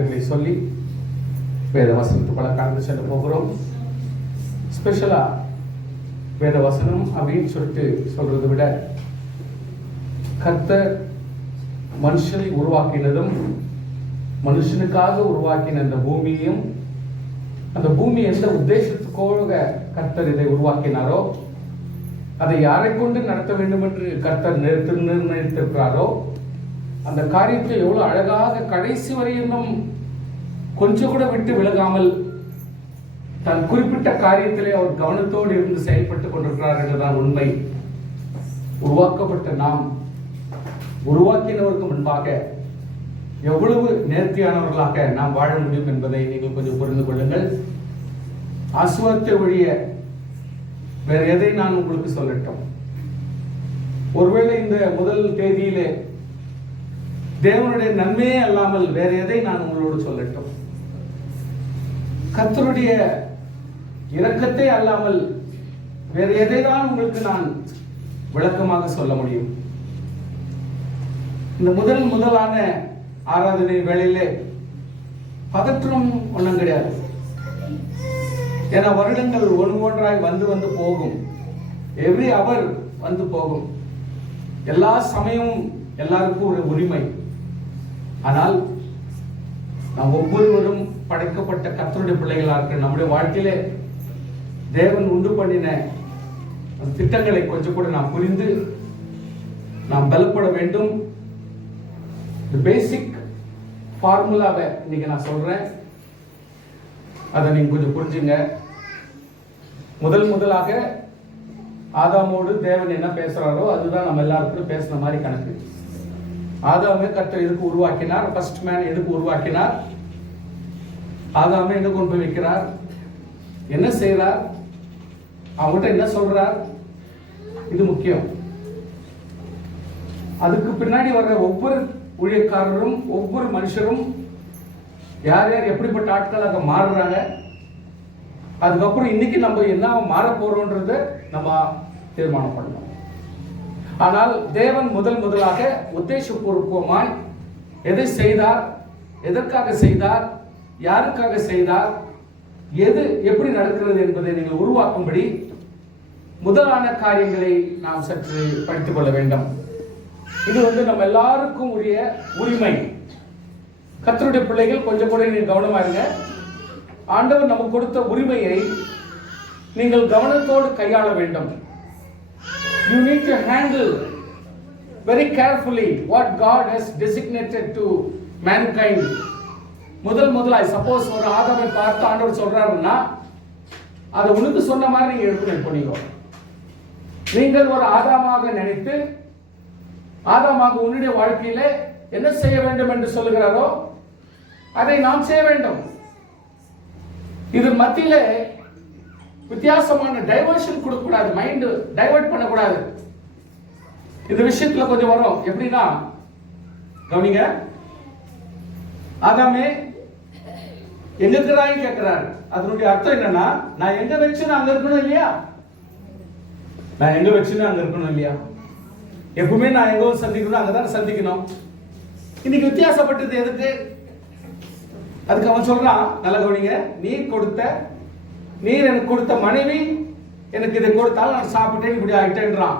வார்த்தைகளை சொல்லி வேத வசனத்துக்குள்ள கடந்து சென்று போகிறோம். ஸ்பெஷலா வேத வசனம் அப்படின்னு சொல்லிட்டு சொல்றதை விட கர்த்தர் மனுஷனை உருவாக்கினதும் மனுஷனுக்காக உருவாக்கின அந்த பூமியையும், அந்த பூமி எந்த உத்தேசத்துக்காக கர்த்தர் இதை உருவாக்கினாரோ, அதை யாரை கொண்டு நடத்த வேண்டும் என்று கர்த்தர் நிர்ணயித்திருக்கிறாரோ, அந்த காரியத்தை எவ்வளவு அழகாக கடைசி வரையிலும் கொஞ்சம் கூட விட்டு விலகாமல் தன் குறிப்பிட்ட காரியத்திலே அவர் கவனத்தோடு இருந்து செயல்பட்டுக் கொண்டிருக்கிறார் என்றுதான் உண்மை. உருவாக்கப்பட்ட நாம் உருவாக்கினவருக்கு முன்பாக எவ்வளவு நேர்த்தியானவர்களாக நாம் வாழ முடியும் என்பதை நீங்கள் கொஞ்சம் புரிந்து கொள்ளுங்கள். ஆசீர்வாதத்தை ஒழிய வேற எதை நான் உங்களுக்கு சொல்லட்டும்? ஒருவேளை இந்த முதல் தேதியிலே தேவனுடைய நன்மையே அல்லாமல் வேற எதை நான் உங்களோடு சொல்லட்டும்? கர்த்தருடைய இரக்கத்தை அல்லாமல் வேற எதை தான் உங்களுக்கு நான் விளக்கமாக சொல்ல முடியும்? இந்த முதலான ஆராதனை வேளையிலே பதற்றம் ஒன்றும் கிடையாது. ஏன்னா வருடங்கள் ஒன்றாய் வந்து வந்து போகும். எவ்ரி அவர் வந்து போகும். எல்லா சமயமும் எல்லாருக்கும் ஒரு உரிமை. ஆனால் நாம் ஒவ்வொருவரும் படைக்கப்பட்ட கர்த்தருடைய பிள்ளைகளாக இருக்கிற நம்முடைய வாழ்க்கையிலே தேவன் உண்டு பண்ணின திட்டங்களை கொஞ்சம் கூட நாம் புரிந்து நாம் பலப்பட வேண்டும். பேசிக் ஃபார்முலாவை இன்னைக்கு நான் சொல்றேன், அதை நீங்க கொஞ்சம் புரிஞ்சுங்க. முதலாக ஆதாமோடு தேவன் என்ன பேசுறாரோ அதுதான் நம்ம எல்லாருக்கும் பேசுன மாதிரி கணக்கு. ஆதாமே கர்த்தர் எதுக்கு உருவாக்கினார்? ஃபர்ஸ்ட் மேன் எதுக்கு உருவாக்கினார்? ஆதாமே எங்க கொண்டு போய் வைக்கிறார்? என்ன செய்யறார்? அவங்ககிட்ட என்ன சொல்றார்? இது முக்கியம். அதுக்கு பின்னாடி வர்ற ஒவ்வொரு ஊழியக்காரரும் ஒவ்வொரு மனுஷரும் யார் யார் எப்படிப்பட்ட ஆட்களாக மாறுறாங்க, அதுக்கப்புறம் இன்னைக்கு நம்ம என்ன மாற போறோம்ன்றத நம்ம தீர்மானம் பண்ணணும். ஆனால் தேவன் முதலாக உத்தேசபூர்வமாய் எதை செய்தார், எதற்காக செய்தார், யாருக்காக செய்தார், எது எப்படி நடக்கிறது என்பதை நீங்கள் உருவாக்கும்படி முதலான காரியங்களை நாம் சற்று படித்துக் கொள்ள வேண்டும். இது நம்ம எல்லாருக்கும் உரிய உரிமை. கர்த்தருடைய பிள்ளைகள் கொஞ்சம் கூட நீங்க கவனமா இருங்க. ஆண்டவர் நமக்கு கொடுத்த உரிமையை நீங்கள் கவனத்தோடு கையாள வேண்டும். You need to handle very carefully what God has designated to mankind. முதலாய் சப்போஸ் ஒரு ஆதாமை பார்த்து ஆண்டவர் சொல்றாருன்னா அதை உனக்கு சொன்ன மாதிரி நீங்க எடுக்கணும். இப்போ நீங்கள் ஒரு ஆதாமாக நினைத்து ஆதாமாக உன்னுடைய வாழ்க்கையிலே என்ன செய்ய வேண்டும் என்று சொல்லுகிறாரோ அதை நாம் செய்ய வேண்டும். இது மத்தியில வித்தியாசமான டைவர்ஷன் கொடுக்க கூடாது, மைண்ட் டைவர்ட் பண்ணக்கூடாது. இந்த விஷயத்துல கொஞ்சம் வரும். எப்படின்னா கவனிங்க, ஆதாமே எங்க இருக்கிறாய் கேட்கிறாரு. அதனுடைய அர்த்தம் என்னன்னா, நான் எங்க வச்சுன்னு அங்க இருக்கணும் இல்லையா? நான் எங்க வச்சுன்னு அங்க இருக்கணும் இல்லையா? எப்பவுமே நான் எங்க சந்திக்கணும் அங்கதான் சந்திக்கணும். இன்னைக்கு வித்தியாசப்பட்டது எதுக்கு? அதுக்கு அவன் சொல்றான், நல்ல கவனிங்க, நீர் எனக்கு கொடுத்த மனைவி எனக்கு இதை கொடுத்தாலும் நான் சாப்பிட்டேன் இப்படி ஆயிட்டேன்றான்.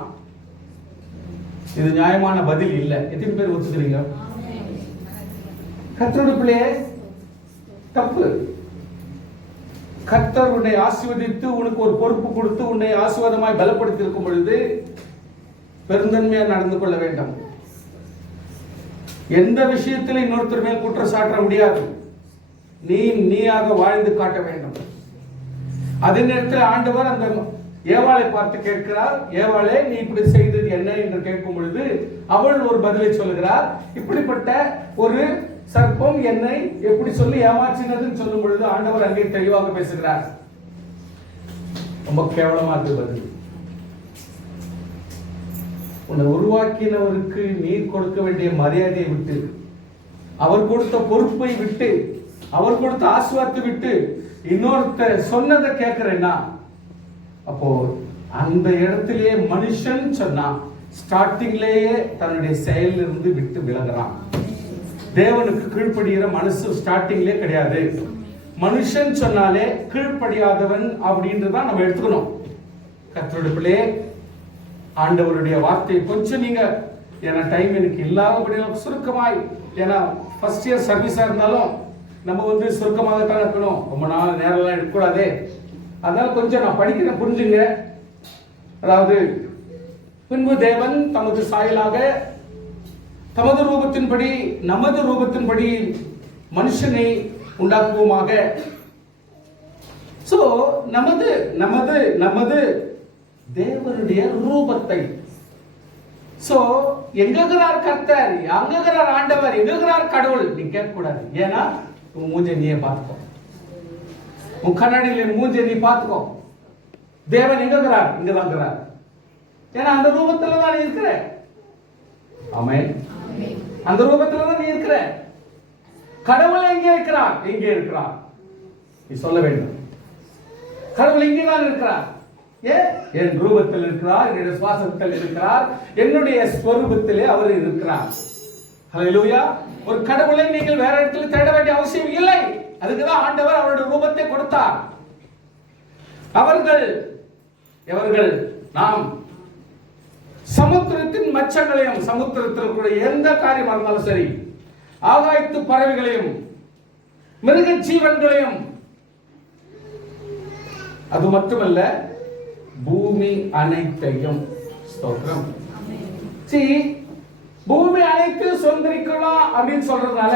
இது நியாயமான பதில் இல்ல. எத்தனை பேர் ஒத்துக்கிறீங்க? கர்த்தருடைய பிள்ளையே, தப்பு. கர்த்தர் உன்னை ஆசீர்வதித்து உனக்கு ஒரு பொறுப்பு கொடுத்து உன்னை ஆசீர்வாதமாய் பலப்படுத்தி இருக்கும் பொழுது பெருந்தன்மையா நடந்து கொள்ள வேண்டும். எந்த விஷயத்திலும் இன்னொருத்தர் மேல் குற்றம் சாட்ட முடியாது. நீயாக வாழ்ந்து காட்ட வேண்டும். அதே நேரத்தில் ஆண்டவர் அந்த ஏவாளை பார்த்து கேட்கிறார், ஏவாளே நீ இப்படி செய்தது என்ன என்று கேட்கும் பொழுது அவள் ஒரு பதிலை சொல்லுகிறார். இப்படிப்பட்ட ஒரு சர்ப்பம் என்னை எப்படி சொல்லி ஏமாற்றினதுன்னு சொல்லும் பொழுது ஆண்டவர் அங்கே தெளிவாக பேசுகிறார். ரொம்ப கேவலமா இருக்கு பதில். உன்னை உருவாக்கினவருக்கு நீர் கொடுக்க வேண்டிய மரியாதையை விட்டு, அவர் கொடுத்த பொறுப்பை விட்டு, அவர் கொடுத்த ஆசீர்வாதத்தை விட்டு இன்னொருத்தர் சொன்னதை கேட்கிறேன்னா, அப்போ அந்த இடத்திலேயே மனுஷன் சொன்னா ஸ்டார்டிங்லேயே தன்னுடைய செயலிலிருந்து விட்டு விலகிறான். தேவனுக்கு கீழ்ப்படுகிற மனசு ஸ்டார்டிங்லே கிடையாது. மனுஷன் சொன்னாலே கீழ்ப்படியாதவன் அப்படின்றதான் நம்ம எடுத்துக்கணும். கர்த்தருடைய பிள்ளையே, ஆண்டவருடைய வார்த்தையை கொஞ்சம் நீங்க, ஏன்னா டைம் எனக்கு இல்லாதபடி சுருக்கமாய், ஏன்னா ஃபர்ஸ்ட் இயர் சர்வீஸா இருந்தாலும் நம்ம சுருக்கமாகத்தான் இருக்கணும், ரொம்ப நாள் நேரம்லாம் எடுக்கக்கூடாது. அதனால கொஞ்சம் நான் படிக்கிறேன், புரிஞ்சுங்க. அதாவது, பின்பு தேவன் தமது சாயலாக தமது ரூபத்தின்படி நமது ரூபத்தின்படி மனுஷனை உண்டாக்குவோமாக. சோ நமது நமது நமது தேவனுடைய ரூபத்தை. சோ எங்குகிறார் கர்த்தர், எங்குகிறார் ஆண்டவர், எங்குகிறார் கடவுள் நீ கேட்க கூடாது. ஏன்னா உன் மூஞ்ச நீயே பார்த்துக்கோ, உன் கண்ணாடியில மூஞ்ச நீ பார்த்துக்கோ. தேவன் எங்குகிறார், இங்கதான். ஏன்னா அந்த ரூபத்துல தான் நீ இருக்கிற. ஆமென். அந்த ரூபத்துல தான் நீ இருக்கிற. கடவுள் எங்கே இருக்கிறார், எங்கே இருக்கிறார் நீ சொல்ல வேண்டும். கடவுள் இங்கே தான் இருக்கிறார். என் ரூபத்தில் இருக்கிறார், என்னுடைய சுவாசத்தில் இருக்கிறார், என்னுடைய ஸ்வரூபத்திலே அவர் இருக்கிறார். ஹல்லேலூயா. ஒரு கடவுளை நீங்கள் வேற இடத்துல தேட வேண்டிய அவசியம் இல்லை. அதுக்குதான் ஆண்டவர் அவருடைய ரூபத்தை கொடுத்தார். அவர்கள் நாம் சமுத்திரத்தின் மச்சங்களையும், சமுத்திரத்தில் கூட எந்த காரியமா இருந்தாலும் சரி, ஆகாயத்து பறவைகளையும் மிருக ஜீவன்களையும், அது மட்டுமல்ல பூமி அனைத்தையும், ஸ்தோத்திரம். பூமி அனைத்து சுதந்திரிக்கலாம் அப்படின்னு சொல்றதுனால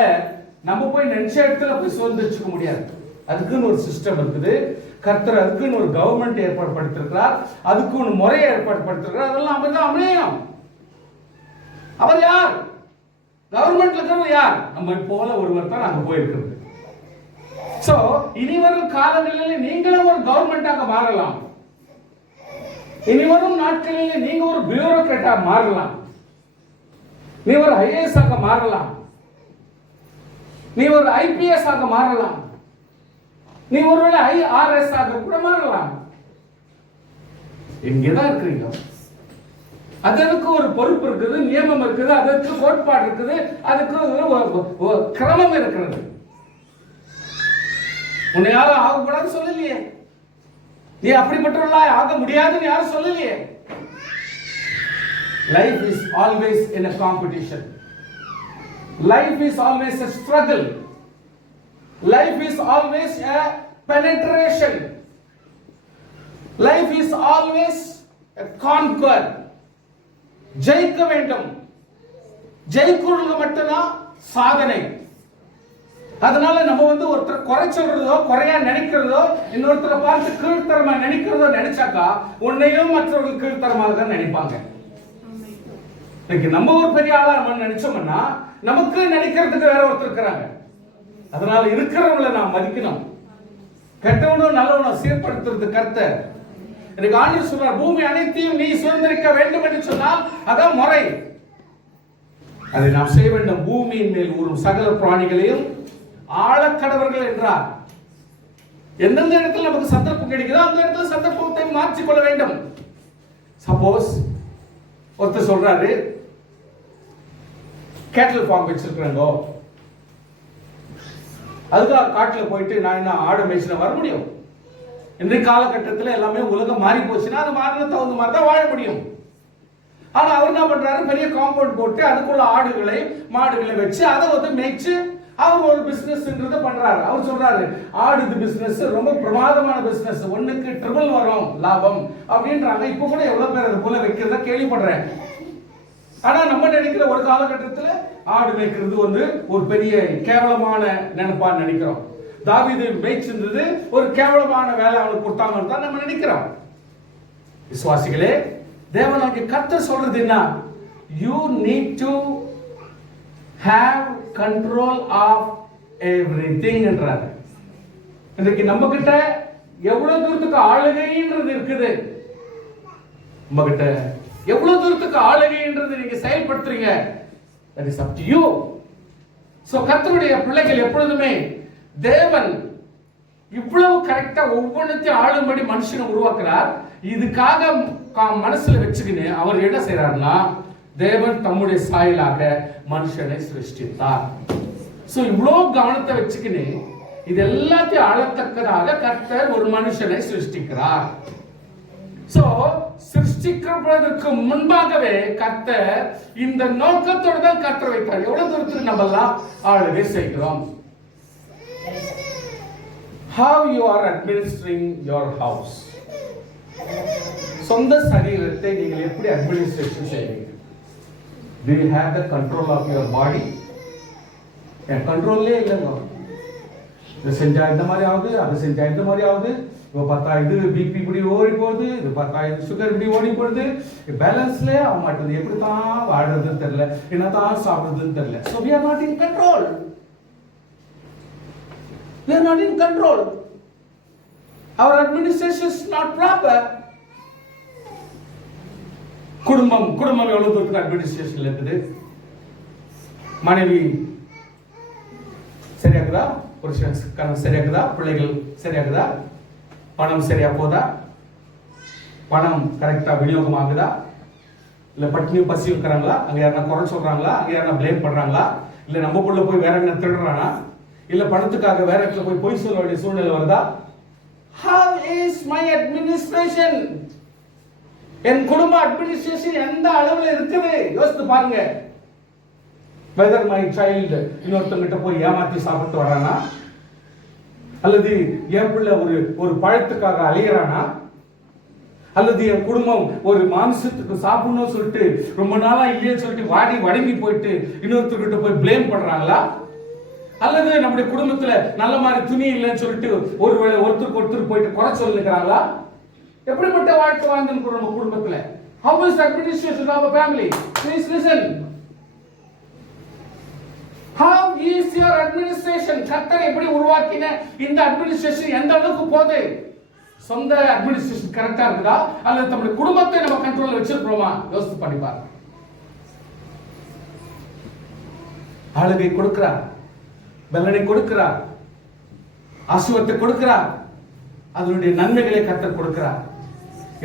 நம்ம போய் நினைச்ச இடத்துல போய் சுதந்திரிச்சுக்க முடியாது. அதுக்குன்னு ஒரு சிஸ்டம் இருக்குது. கர்த்தர் அதுக்குன்னு ஒரு கவர்மெண்ட் ஏற்பாடு படுத்திருக்கிறார், அதுக்கு ஒரு முறையை ஏற்பாடு படுத்திருக்கிறார். அதெல்லாம் அப்படிதான் அமையும். அவர் யார்? கவர்மெண்ட்ல இருக்கிறது யார்? நம்ம போல ஒருவர் தான் அங்க போயிருக்கிறது. சோ இனி வரும் காலங்களில் நீங்களும் ஒரு கவர்மெண்டாக மாறலாம். இனி வரும் நாட்களில் நீங்க ஒரு பியூரோக்ராட்டா மாறலாம், நீ ஒரு ஐஏஎஸ் ஆக மாறலாம், நீ ஒரு ஐபிஎஸ் ஆக மாறலாம், நீ ஒருவேளை ஐஆர்எஸ் ஆக கூட மாறலாம். இங்கதான் இருக்கிறீங்க. அதற்கு ஒரு பொறுப்பு இருக்குது, நியமம் இருக்குது, அதற்கு கோட்பாடு இருக்குது, அதுக்கு கிரமம் இருக்கிறது. உன்னை யாரும் ஆகக்கூடாது சொல்லலையே, நீ அப்படிப்பட்டவர்களாய் ஆக முடியாதுன்னு யாரும் சொல்லலையே. Life is always in a competition. Life is always a struggle. Life is always a penetration. Life is always a conquer. ஜெயிக்க வேண்டும். ஜெயிக்கிறது மட்டும்தான் சாதனை. அதனால நம்ம ஒருத்தர் குறை சொல்றதோ, குறையா நினைக்கிறதோ, இன்னொருத்தரை பார்த்து கீழ்த்தரமா நினைக்கிறதோ நினைச்சாக்கா உன்னையும் மற்றவர்கள் கீழ்த்தரமாக தான் நினைப்பாங்க. நம்ம ஒரு பெரிய ஆளா நம்ம நினைச்சோம்னா நமக்கு நினைக்கிறதுக்கு வேற ஒருத்தர் இருக்கிறாங்க. அதனால இருக்கிறவங்களை நாம் மதிக்கணும். கெட்டவனும் நல்லவனும் சீர்படுத்துறது கர்த்தர். எனக்கு ஆண்டவர் சொல்றார், பூமி அனைத்தையும் நீ சுதந்திரிக்க வேண்டும் என்று சொன்னால் அதான் முறை. அதை நாம் செய்ய வேண்டும். பூமியின் மேல் ஊறும் சகல பிராணிகளையும் ஆழக்கடவர்கள் என்றார். எந்தெந்த இடத்துல நமக்கு சந்தர்ப்பம் கிடைக்குதோ அந்த இடத்துல சந்தர்ப்பத்தை மாற்றிக்கொள்ள வேண்டும். சப்போஸ் ஒருத்தர் சொல்றாரு, கேட்டல் ஃபார்ம் வச்சிருக்கிறாங்க, அதுக்காக காட்டுல போயிட்டு நான் என்ன ஆடு மேய்ச்சின வர முடியும்? இன்றைய காலகட்டத்தில் எல்லாமே உலகம் மாறி போச்சுன்னா அது மாறின தகுந்த மாதிரி தான் வாழ முடியும். ஆனா அவர் என்ன பண்றாரு, பெரிய காம்பவுண்ட் போட்டு அதுக்குள்ள ஆடுகளை மாடுகளை வச்சு அதை மேய்ச்சு அவர் ஒரு பிசினஸ்ன்றத பண்றாரு. அவர் சொல்றாரு, ஆடு பிசினஸ் ரொம்ப பிரமாதமான பிசினஸ், ஒண்ணுக்கு ட்ரிபிள் வரும் லாபம் அப்படின்றாங்க. இப்ப கூட எவ்வளவு பேர் அது போல வைக்கிறத கேள்விப்படுறேன். ஆனா நம்ம நினைக்கிற ஒரு காலகட்டத்தில் ஆடு மேய்க்கிறது ஒரு பெரிய கேவலமான நினைப்பா நினைக்கிறோம். தாவீது மேய்ச்சிருந்தது ஒரு கேவலமான வேலை அவனுக்கு கொடுத்தாங்கன்னு தான் நம்ம நினைக்கிறோம். விசுவாசிகளே, தேவனாகிய கர்த்தர் சொல்றது என்ன? You need to have control of everything என்றார். இன்றைக்கு நம்ம கிட்ட எவ்வளவு தூரத்துக்கு ஆளுகைன்றது இருக்குது, நம்ம கிட்ட எவ்வளவு தூரத்துக்கு ஆளுகைன்றது நீங்க செயல்படுத்துறீங்க, that is up to you. So கர்த்தருடைய பிள்ளைகள் எப்பொழுதுமே தேவன் இவ்வளவு கரெக்டா ஒவ்வொன்றையும் ஆளும்படி மனுஷனை உருவாக்குறார். இதுக்காக மனசுல வச்சுக்கின்னு அவர் என்ன செய்யறாருன்னா, தேவன் தம்முடைய சாயலாக மனுஷனை சிருஷ்டித்தார். சோ இவ்வளோ கவனத்தை வச்சுக்கின்னு இது எல்லாத்தையும் ஆளத்தக்கதாக கர்த்தர் ஒரு மனுஷனை சிருஷ்டிக்கிறார். சோ சிருஷ்டிக்கிறதற்கு முன்பாகவே கர்த்தர் இந்த நோக்கத்தோடு தான் கர்த்தர் வைத்தார். எவ்வளவு தூரத்துக்கு நம்ம எல்லாம் ஆளுகை செய்கிறோம். How you are administering your house. சொந்த சரீரத்தை நீங்கள் எப்படி அட்மினிஸ்ட்ரேஷன் செய்வீங்க? Do you have the control of your body? என் கண்ட்ரோல்லே இல்லைங்க. இது செஞ்சா இந்த மாதிரி ஆகுது, அது செஞ்சா இந்த மாதிரி ஆகுது. இப்போ பார்த்தா இது பிபி இப்படி ஓடி போகுது, இது பார்த்தா இது சுகர் இப்படி ஓடி போகுது. பேலன்ஸ்லேயே ஆக மாட்டேது. எப்படி தான் வாடுறதுன்னு தெரியல, என்ன தான் சாப்பிடுறதுன்னு தெரியல. So we are not in control. We are not in control. Our administration is not proper. குடும்பம் எவ்வளவு தூரத்துக்கு அட்மினிஸ்ட்ரேஷன்ல இருக்குது? மனைவி சரியாக்குதா? புருஷன் சரியாக்குதா? பிள்ளைகள் சரியாக்குதா? பணம் சரியா போதா? பணம் கரெக்டா விநியோகம் ஆகுதா? இல்ல பட்டினியும் பசியும் இருக்கிறாங்களா? அங்க யாரா குறை சொல்றாங்களா? அங்க யாரா பிளேம் பண்றாங்களா? இல்ல நம்மக்குள்ள போய் வேற என்ன திருடுறானா? இல்ல பணத்துக்காக வேற இடத்துல போய் பொய் சொல்ல வேண்டிய சூழ்நிலை வருதா? How is my administration? என் குடும்ப அட்மினிஸ்ட்ரேஷன் எந்த அளவுல இருக்குது யோசித்து பாருங்க. whether my child இன்னொருத்தங்கிட்ட போய் ஏமாத்தி சாப்பிட்டு வரானா, அல்லது என் பிள்ளை ஒரு பழத்துக்காக அலையறானா, அல்லது என் குடும்பம் ஒரு மாமிசத்துக்கு சாப்பிடணும் சொல்லிட்டு ரொம்ப நாளா இல்லையே சொல்லிட்டு வாடி வடங்கி போயிட்டு இன்னொருத்தர்கிட்ட போய் பிளேம் பண்றாங்களா, அல்லது நம்முடைய குடும்பத்துல நல்ல மாதிரி துணி இல்லைன்னு சொல்லிட்டு ஒருவேளை ஒருத்தருக்கு போயிட்டு குறை சொல்லிக்கிறாங்களா? எப்படிப்பட்ட வாழ்க்கை வாழ்ந்துருக்கிறோம் நம்ம குடும்பத்துல? How is administration of a family? Please listen. How is your administration? கர்த்தர் எப்படி உருவாக்கின இந்த அட்மினிஸ்ட்ரேஷன் எந்த அளவுக்கு போகுது? சொந்த அட்மினிஸ்ட்ரேஷன் கரெக்டா இருக்குதா, அல்லது நம்முடைய குடும்பத்தை நம்ம கண்ட்ரோல்ல வச்சிருக்கிறோமா? யோசித்து பண்ணி பாருங்க. ஆளுகை கொடுக்கிறார், பலனை கொடுக்கிறார், ஆசீர்வாதத்தை கொடுக்கிறார், அதனுடைய நன்மைகளை கர்த்தர் கொடுக்கிறார்.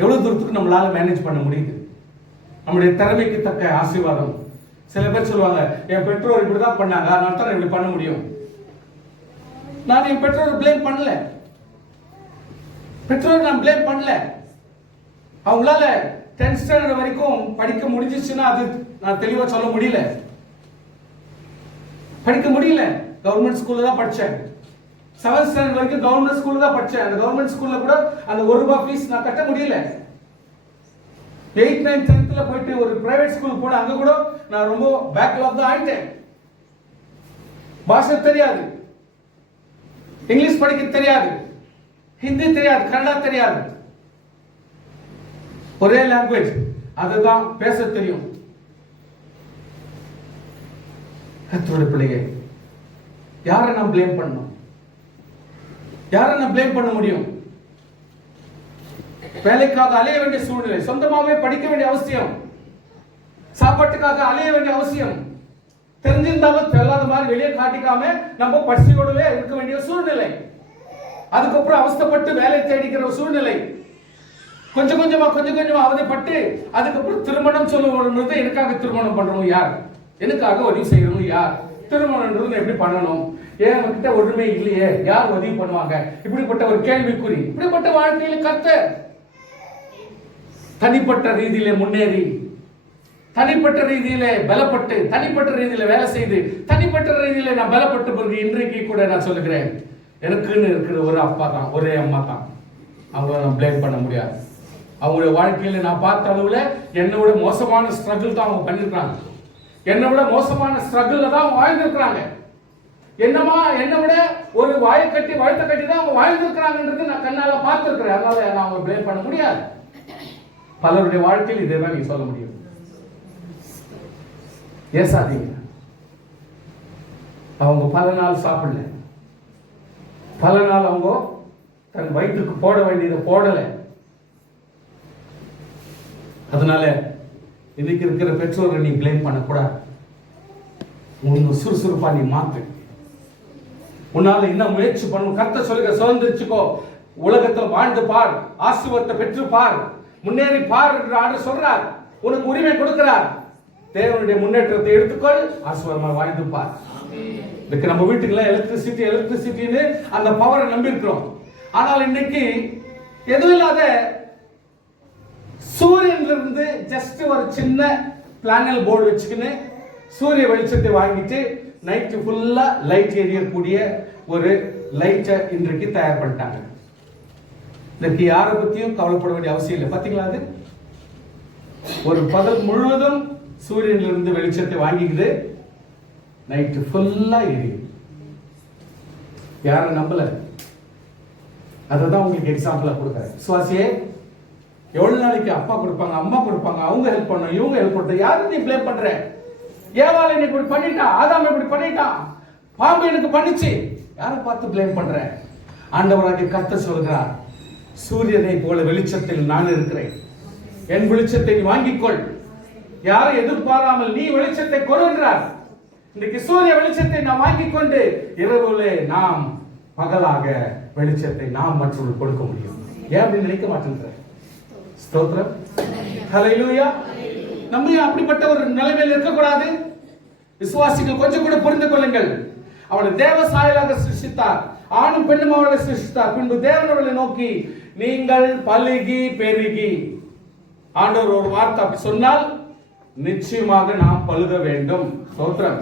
எவ்வளவு தூரத்துக்கு நம்மளால மேனேஜ் பண்ண முடியுது? நம்முடைய திறமைக்கு தக்க ஆசீர்வாதம். சில பேர் சொல்லுவாங்க, என் பெற்றோர் இப்படிதான் பண்ணாங்க, அதனால தான் இப்படி பண்ண முடியும். நான் என் பெற்றோரை பிளேம் பண்ணல, பெற்றோரை நான் பிளேம் பண்ணல. அவங்களால 10th ஸ்டாண்டர்ட் வரைக்கும் படிக்க முடிஞ்சிச்சுன்னா அது நான் தெளிவா சொல்ல முடியல. படிக்க முடியல, கவர்மெண்ட் ஸ்கூல்ல தான் படிச்சேன். 7th ஸ்டாண்டர்ட் வரைக்கும் கவர்மெண்ட் ஸ்கூல்ல தான் படிச்சேன். அந்த கவர்மெண்ட் ஸ்கூல்ல கூட அந்த ₹1 ஃபீஸ் நான் கட்ட முடியல. 8th 9th 10th போயிட்டு ஒரு பிரைவேட் ஸ்கூல் போன, அங்க கூட நான் ரொம்ப பேக்லாக் தான் ஆயிட்டேன். பாஷை தெரியாது, இங்கிலீஷ் படிக்க தெரியாது, ஹிந்தி தெரியாது, கன்னடா தெரியாது. ஒரே லாங்குவேஜ், அதுதான் பேச தெரியும். கர்த்தருடைய பிள்ளையே, யாரை நாம் பிளேம் பண்ணணும்? யாரை நாம் பிளேம் பண்ண முடியும்? வேலைக்காக அலைய வேண்டிய சூழ்நிலை, சொந்தமாகவே படிக்க வேண்டிய அவசியம், சாப்பாட்டுக்காக அலைய வேண்டிய அவசியம், தெரிஞ்சிருந்தாலும் தெரியாத மாதிரி வெளியே காட்டிக்காம நம்ம பசியோடவே இருக்க வேண்டிய சூழ்நிலை, அதுக்கப்புறம் அவஸ்தைப்பட்டு வேலை தேடிக்கிற சூழ்நிலை, கொஞ்சம் கொஞ்சமா அவதிப்பட்டு அதுக்கப்புறம் திருமணம் சொல்லுவது, எனக்காக திருமணம் பண்றவங்க யார்? எனக்காக உதவி செய்யறவங்க யார்? திருமணம் எப்படி பண்ணணும்? ஏன் கிட்ட ஒன்றுமே இல்லையே, யார் உதவி பண்ணுவாங்க? இப்படிப்பட்ட ஒரு கேள்விக்குறி. இப்படிப்பட்ட வாழ்க்கையில் கர்த்தர் தனிப்பட்ட ரீதியிலே முன்னேறி, தனிப்பட்ட ரீதியிலே பலப்பட்டு, தனிப்பட்ட ரீதியில வேலை செய்து, தனிப்பட்ட ரீதியில நான் பலப்பட்டு பிறகு இன்றைக்கு கூட நான் சொல்லுகிறேன், எனக்குன்னு இருக்கிற ஒரு அப்பா தான், ஒரே அம்மா தான். அவங்கள நான் பிளேம் பண்ண முடியாது. அவங்களுடைய வாழ்க்கையில நான் பார்த்த அளவுல என்னோட மோசமான ஸ்ட்ரகிள் தான் அவங்க பண்ணிருக்காங்க. என்னை விட மோசமான ஸ்ட்ரகிள்ல தான் அவங்க வாழ்ந்திருக்கிறாங்க. என்னை விட ஒரு வாழ்த்த கட்டி தான் அவங்க வாழ்ந்திருக்கிறாங்கன்றது நான் கண்ணால பார்த்திருக்கிறேன். அதனால நான் அவங்க பிளேம் பண்ண முடியாது. பலருடைய வாழ்க்கையில் இதேதான் நீங்க சொல்ல முடியும். ஏசாதீங்க. அவங்க பல நாள் சாப்பிடல, பல நாள் அவங்க தன் வயிற்றுக்கு போட வேண்டியதை போடல. அதனால இன்னைக்கு இருக்கிற பெற்றோரை நீ பிளேம் பண்ணக்கூடாது. உன்னை சுறுசுறுப்பா நீ மாத்து. உன்னால இன்னும் முயற்சி பண்ணணும். கர்த்தர் சொல்லுங்க, சுதந்திரிச்சுக்கோ, உலகத்தில் வாழ்ந்து பார், ஆசீர்வாதத்தை பெற்று பார், முன்னேறி பார் என்று ஆண்டவர் சொல்றார். உனக்கு உரிமை கொடுக்கிறார். தேவனுடைய முன்னேற்றத்தை எடுத்துக்கொள், ஆசீர்வாதமா வாழ்ந்து பார். இதுக்கு நம்ம வீட்டுக்குள்ள எலக்ட்ரிசிட்டின்னு அந்த பவரை நம்பி இருக்கிறோம். ஆனால் இன்னைக்கு எதுவும் இல்லாத சூரியன்ல இருந்து ஜஸ்ட் ஒரு சின்ன பிளானல் போர்டு வச்சுக்கின்னு சூரிய வெளிச்சத்தை வாங்கிட்டு நைட்டு ஃபுல்லா லைட் எரியக்கூடிய ஒரு லைட்டை இன்றைக்கு தயார் பண்ணிட்டாங்க. இதற்கு யாரை பத்தியும் கவலைப்பட வேண்டிய அவசியம் இல்லை. பாத்தீங்களா, அது ஒரு பகல் முழுவதும் சூரியன்ல இருந்து வெளிச்சத்தை வாங்கிக்குது, நைட்டு ஃபுல்லா எரியும். யாரும் நம்பல. அதுதான் உங்களுக்கு எக்ஸாம்பிளா கொடுக்குறேன். சுவாசியே, எவ்வளவு நாளைக்கு அப்பா கொடுப்பாங்க, அம்மா கொடுப்பாங்க, அவங்க ஹெல்ப் பண்ணணும், இவங்க ஹெல்ப் பண்ணணும், யாரும் நீ பிளேம் பண்ற? ஏவாள் என்னை இப்படி பண்ணிட்டான், ஆதாம் இப்படி பண்ணிட்டான், பாம்பு எனக்கு பண்ணிச்சு, யாரை பார்த்து பிளேம் பண்ற? ஆண்டவராகிய கர்த்தர் சொல்கிறார், சூரியனை போல வெளிச்சத்தில் நான் இருக்கிறேன், என் வெளிச்சத்தை நீ வாங்கிக்கொள், யாரை எதிர்பாராமல் நீ வெளிச்சத்தை கொடுன்றார். இன்னைக்கு சூரிய வெளிச்சத்தை நாம் வாங்கிக் கொண்டு இரவுலே நாம் பகலாக வெளிச்சத்தை நாம் மற்றவர்கள் கொடுக்க முடியும். ஏன் அப்படின்னு நினைக்க மாட்டேங்கிற? ஸ்தோத்திரம், ஹல்லேலூயா. நம்ம அப்படிப்பட்ட ஒரு நிலைமையில் இருக்கக்கூடாது. விசுவாசிகள் கொஞ்சம் கூட புரிந்து கொள்ளுங்கள். அவளை தேவ சாயலாக சிருஷ்டித்தார், ஆணும் பெண்ணும் அவளை சிருஷ்டித்தார். பின்பு தேவன் அவளை நோக்கி, நீங்கள் பலுகி பெருகி, ஆண்டவர் ஒரு வார்த்தை அப்படி சொன்னால் நிச்சயமாக நாம் பலுக வேண்டும். ஸ்தோத்திரம்,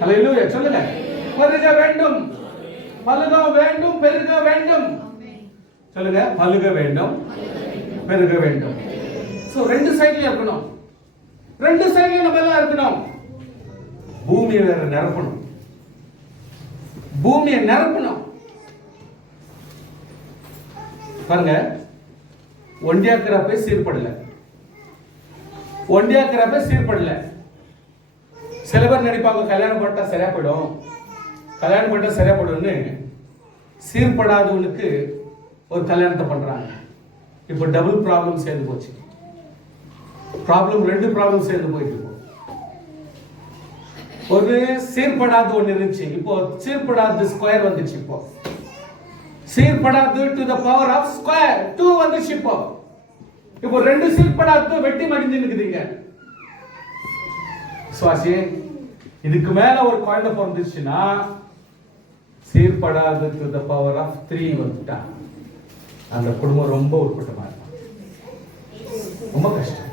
ஹல்லேலூயா. சொல்லுங்க, பெருக வேண்டும், பலுக வேண்டும், பெருக வேண்டும். சொல்லுங்க, பலுக வேண்டும், பெருக வேண்டும். சோ ரெண்டு சைடுல இருக்கணும், ரெண்டு சைடுல நம்ம எல்லாம் இருக்கணும். பூமியை வேற நிரப்பணும், பூமியை நிரப்பணும். பாருங்க, ஒண்டியாக்கிறப்ப சீர்படல, ஒண்டியாக்கிறப்ப சீர்படல. சில பேர் நினைப்பாங்க கல்யாணம் பண்ணிட்டா சரியா போயிடும், கல்யாணம் பண்ணிட்டா சரியா போயிடும்னு. சீர்படாதவனுக்கு ஒரு கல்யாணத்தை பண்றாங்க. இப்போ டபுள் ப்ராப்ளம் சேர்ந்து போச்சு. ப்ராப்ளம், ரெண்டு ப்ராப்ளம் சேர்ந்து போயிட்டு இருக்கும். ஒரு சீர்படாத ஒன்று இருந்துச்சு, இப்போ சீர்படாத ஸ்கொயர் வந்துச்சு. இப்போ சீர்படாது to the power of square 2 வந்துச்சு. இப்போ ரெண்டு சீர்படாத வெட்டி மடிஞ்சு நிக்குதுங்க. சுவாசி, இதுக்கு மேல ஒரு குழந்தை பிறந்துச்சுன்னா சீர்படாது டு தி பவர் ஆஃப் 3 வந்துட்டா அந்த குடும்பம் ரொம்ப உருப்பட்டமா இருக்கும், ரொம்ப கஷ்டம்.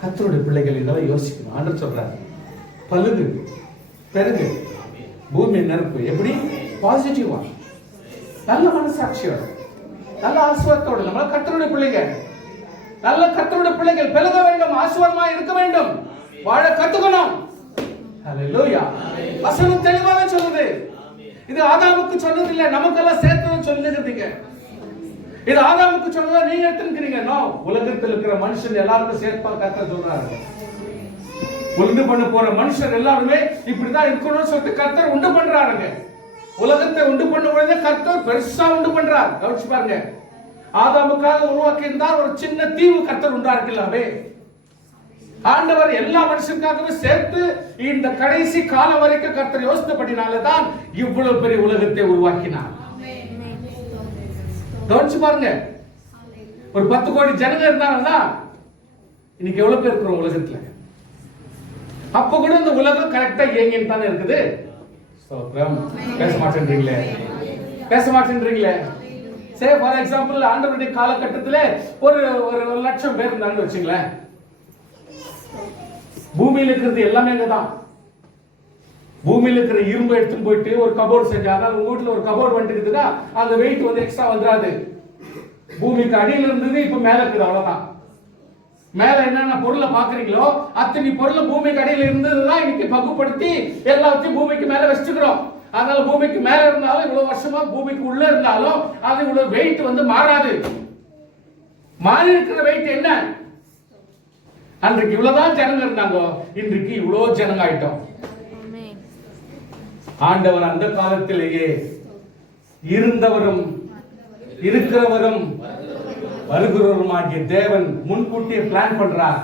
கர்த்தருடைய பிள்ளைகள் இதெல்லாம் யோசிக்கணும். ஆண்டவர் சொல்றாரு, பலுகு பெருகு, பூமி நெருப்பு. எப்படி? பாசிட்டிவா, நல்ல மனசாட்சியோட, நல்ல ஆசீர்வாதத்தோட. நம்ம கர்த்தருடைய பிள்ளைகள், நல்ல கர்த்தருடைய பிள்ளைகள் பெருக வேண்டும், ஆசீர்வாதமா இருக்க வேண்டும், வாழ கத்துக்கணும். ஹல்லேலூயா. வசனம் தெளிவாக சொல்லுது. இது ஆதாமுக்கு சொன்னது இல்ல, நமக்கெல்லாம் சேர்த்து சொல்லுகிறீங்க. இது ஆதாமுக்கு சொன்னதா நீங்க எடுத்துக்கிறீங்க? நோ, உலகத்தில் இருக்கிற மனுஷன் எல்லாருக்கும் சேர்ப்பா கர்த்தர் சொல்றாரு. உண்டு பண்ண போற மனுஷன் எல்லாருமே இப்படிதான் இருக்கணும்னு சொல்லிட்டு கர்த்தர் உண்டு பண்றாருங்க. உலகத்தை உண்டு பண்ணும் பொழுது கர்த்தர் பெருசா உண்டு பண்றார். கவனிச்சு பாருங்க, ஆதாமுக்காக உருவாக்கி இருந்தார் ஒரு சின்ன தீவு கர்த்தர் உண்டாக்கலாமே. ஆண்டவர் எல்லா மனுஷனுக்காகவே சேர்த்து இந்த கடைசி காலம் வரைக்கும் கர்த்தர் யோசித்தபடினாலதான் இவ்வளவு பெரிய உலகத்தை உருவாக்கினார். கவனிச்சு பாருங்க, ஒரு 10 கோடி ஜனங்க இருந்தாங்கன்னா இன்னைக்கு எவ்வளவு பேர் இருக்கிறோம் உலகத்துல? அப்ப கூட இந்த உலகம் கரெக்டா இயங்கின்னு தானே இருக்குது. பேச மாட்டேன்றீங்களே, பேச மாட்டேன்றீங்களே. சே ஃபார் எக்ஸாம்பிள், ஆண்டவருடைய காலகட்டத்தில் ஒரு 1,00,000 பேர் இருந்தாங்கன்னு வச்சுங்களேன். பூமியில இருக்கிறது எல்லாமே அங்கதான். பூமியில இருக்கிற இரும்பு எடுத்துன்னு போயிட்டு ஒரு கபோர்டு செஞ்சாங்க. உங்க வீட்டுல ஒரு கபோர்டு வந்துட்டுதுன்னா அந்த வெயிட் வந்து எக்ஸ்ட்ரா வந்துடாது. பூமிக்கு அடியில் இருந்தது இப்ப மேல இருக்குது, அவ்வளவுதான். மேல என்னென்ன பொருளை பாக்குறீங்களோ அத்தனை பொருள் பூமிக்கு அடியில் இருந்ததுதான் இன்னைக்கு பகுப்படுத்தி எல்லாத்தையும் பூமிக்கு மேல வச்சுக்கிறோம். அதனால பூமிக்கு மேல இருந்தாலும் இவ்வளவு வருஷமா பூமிக்கு உள்ள இருந்தாலும் அது இவ்வளவு வெயிட் வந்து மாறாது. மாறி இருக்கிற வெயிட் என்ன? அன்றைக்கு இவ்வளவுதான் ஜனங்க இருந்தாங்க, இன்றைக்கு இவ்வளவு ஜனங்க ஆயிட்டோம். ஆண்டவர் அந்த காலத்திலேயே இருந்தவரும் இருக்கிறவரும் வருகிறவருமாகிய தேவன் முன்கூட்டியே பிளான் பண்றார்.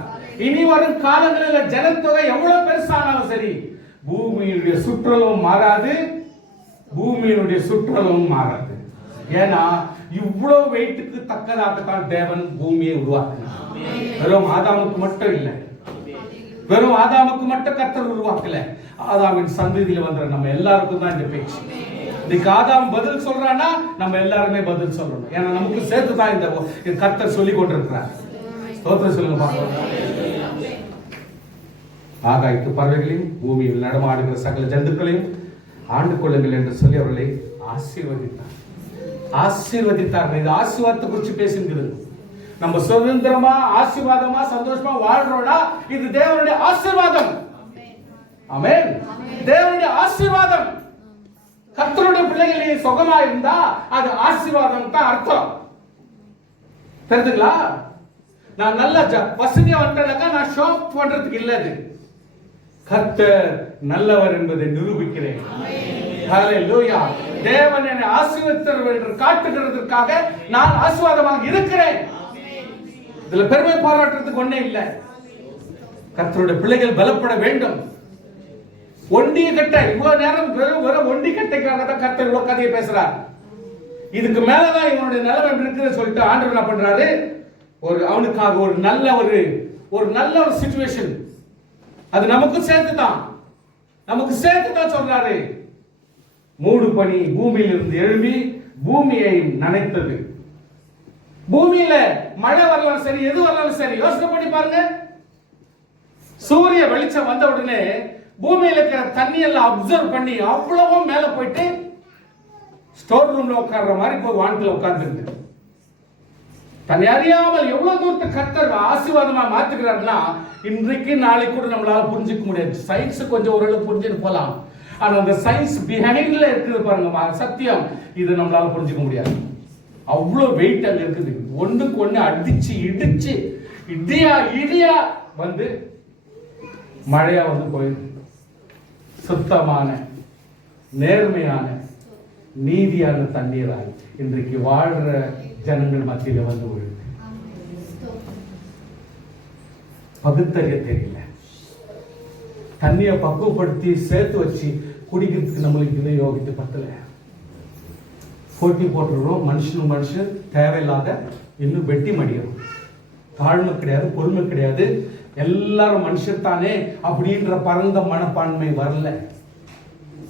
இனி வரும் காலங்களில் ஜனத்தொகை எவ்வளவு பெருசானாலும் சரி, பூமியினுடைய சுற்றளவும் மாறாது, பூமியினுடைய சுற்றளவும் மாறாது. ஏன்னா இவ்வளவு வெயிட்டுக்கு தக்கதாகத்தான் தேவன் பூமியை உருவாக்கினார். வெறும் ஆதாமுக்கு மட்டும் இல்லை, வெறும் ஆதாமுக்கு மட்டும் கர்த்தர் உருவாக்கல, ஆதாமின் சந்ததியில வந்த நம்ம எல்லாருக்கும் தான் இந்த பேச்சு. இன்னைக்கு ஆதாம் பதில் சொல்றான்னா நம்ம எல்லாருமே பதில் சொல்லணும். ஏன்னா நமக்கு சேர்த்து தான் இந்த கர்த்தர் சொல்லி கொண்டிருக்கிறார். ஸ்தோத்திரம் சொல்லுங்க பார்க்கலாம். ஆகாயத்து பறவைகளையும் பூமியில் நடமாடுகிற சகல ஜந்துக்களையும் ஆண்டு கொள்ளுங்கள் என்று சொல்லி அவர்களை ஆசீர்வதித்தார். ஆசீர்வதித்தார். இது ஆசீர்வாதத்தை குறித்து பேசுகிறது. நம்ம சுதந்திரமா ஆசீர்வாதமா சந்தோஷமா வாழ்றோம்னா இது தேவனுடைய ஆசீர்வாதம். ஆமென். தேவனுடைய ஆசீர்வாதம். கர்த்தருடைய பிள்ளைகள் சுகமா இருந்தா அது ஆசீர்வாதம் தான் அர்த்தம். தெரியுதுங்களா? நான் நல்ல வசதியா வந்தேனாக்கா நான் ஷாப் பண்றதுக்கு இல்ல, அது கர்த்தர் நல்லவர் என்பதை நிரூபிக்கிறேன். ஹல்லேலூயா. தேவன் என்னை ஆசீர்வதித்தார் என்று காட்டுகிறதற்காக நான் ஆசீர்வாதமாக இருக்கிறேன். இதுல பெருமை பாராட்டுறதுக்கு ஒண்ணே இல்ல. கர்த்தருடைய பிள்ளைகள் பலப்பட வேண்டும். ஒண்டிய கட்டை இவ்வளவு நேரம் வெறும் ஒண்டி கட்டைக்காக தான் கர்த்தர் இவ்வளவு கதையை பேசுறார். இதுக்கு மேலதான் இவனுடைய நிலைமை இருக்குன்னு சொல்லிட்டு ஆண்டவர் என்ன பண்றாரு, அவனுக்காக ஒரு நல்ல ஒரு சிச்சுவேஷன், அது நமக்கு சேர்த்து தான் சொல்றாரு. மூடு பனி பூமியிலிருந்து எழும்பி பூமியை நனைத்தது. பூமியில மழை வரலாம் சரி, எது வரலாம் சரி, யோசனை பண்ணி பாருங்க. சூரிய வெளிச்சம் வந்த உடனே பூமியில இருக்கிற தண்ணி எல்லாம் அப்சர்வ் பண்ணி அவ்வளவும் மேல போயிட்டு ஸ்டோர் ரூம்ல உட்கார்ற மாதிரி போய் வானத்துல உட்கார்ந்து தன்னை அறியாமல் எவ்வளவு தூரத்தை கர்த்தர் ஆசீர்வாதமா மாத்துக்கிறாருன்னா இன்றைக்கு நாளைக்கு கூட நம்மளால புரிஞ்சுக்க முடியாது. சயின்ஸ் கொஞ்சம் ஓரளவு புரிஞ்சுட்டு போலாம், ஆனா அந்த சயின்ஸ் பிஹைண்ட்ல இருக்குது பாருங்க சத்தியம், இது நம்மளால புரிஞ்சுக்க முடியாது. அவ்வளவு வெயிட் அங்க இருக்குது. ஒண்ணுக்கு ஒண்ணு அடிச்சு இடிச்சு இடியா வந்து மழையா வந்து போயிருக்கு. சுத்தமான நேர்மையான நீதியான தண்ணீராய் இன்றைக்கு வாழ்ற ஜனங்கள் மத்தியில வந்து விழுது. பகுத்தறிய தெரியல. தண்ணியை பக்குவப்படுத்தி சேர்த்து வச்சு குடிக்கிறதுக்கு நம்மளுக்கு இன்னும் யோகித்து பத்தல. போட்டி போட்டுறோம். மனுஷன் தேவையில்லாத இன்னும் வெட்டி மடியும். தாழ்மை கிடையாது, பொறுமை கிடையாது, எல்லாரும் மனுஷன் தானே அப்படின்ற பரந்த மனப்பான்மை வரல.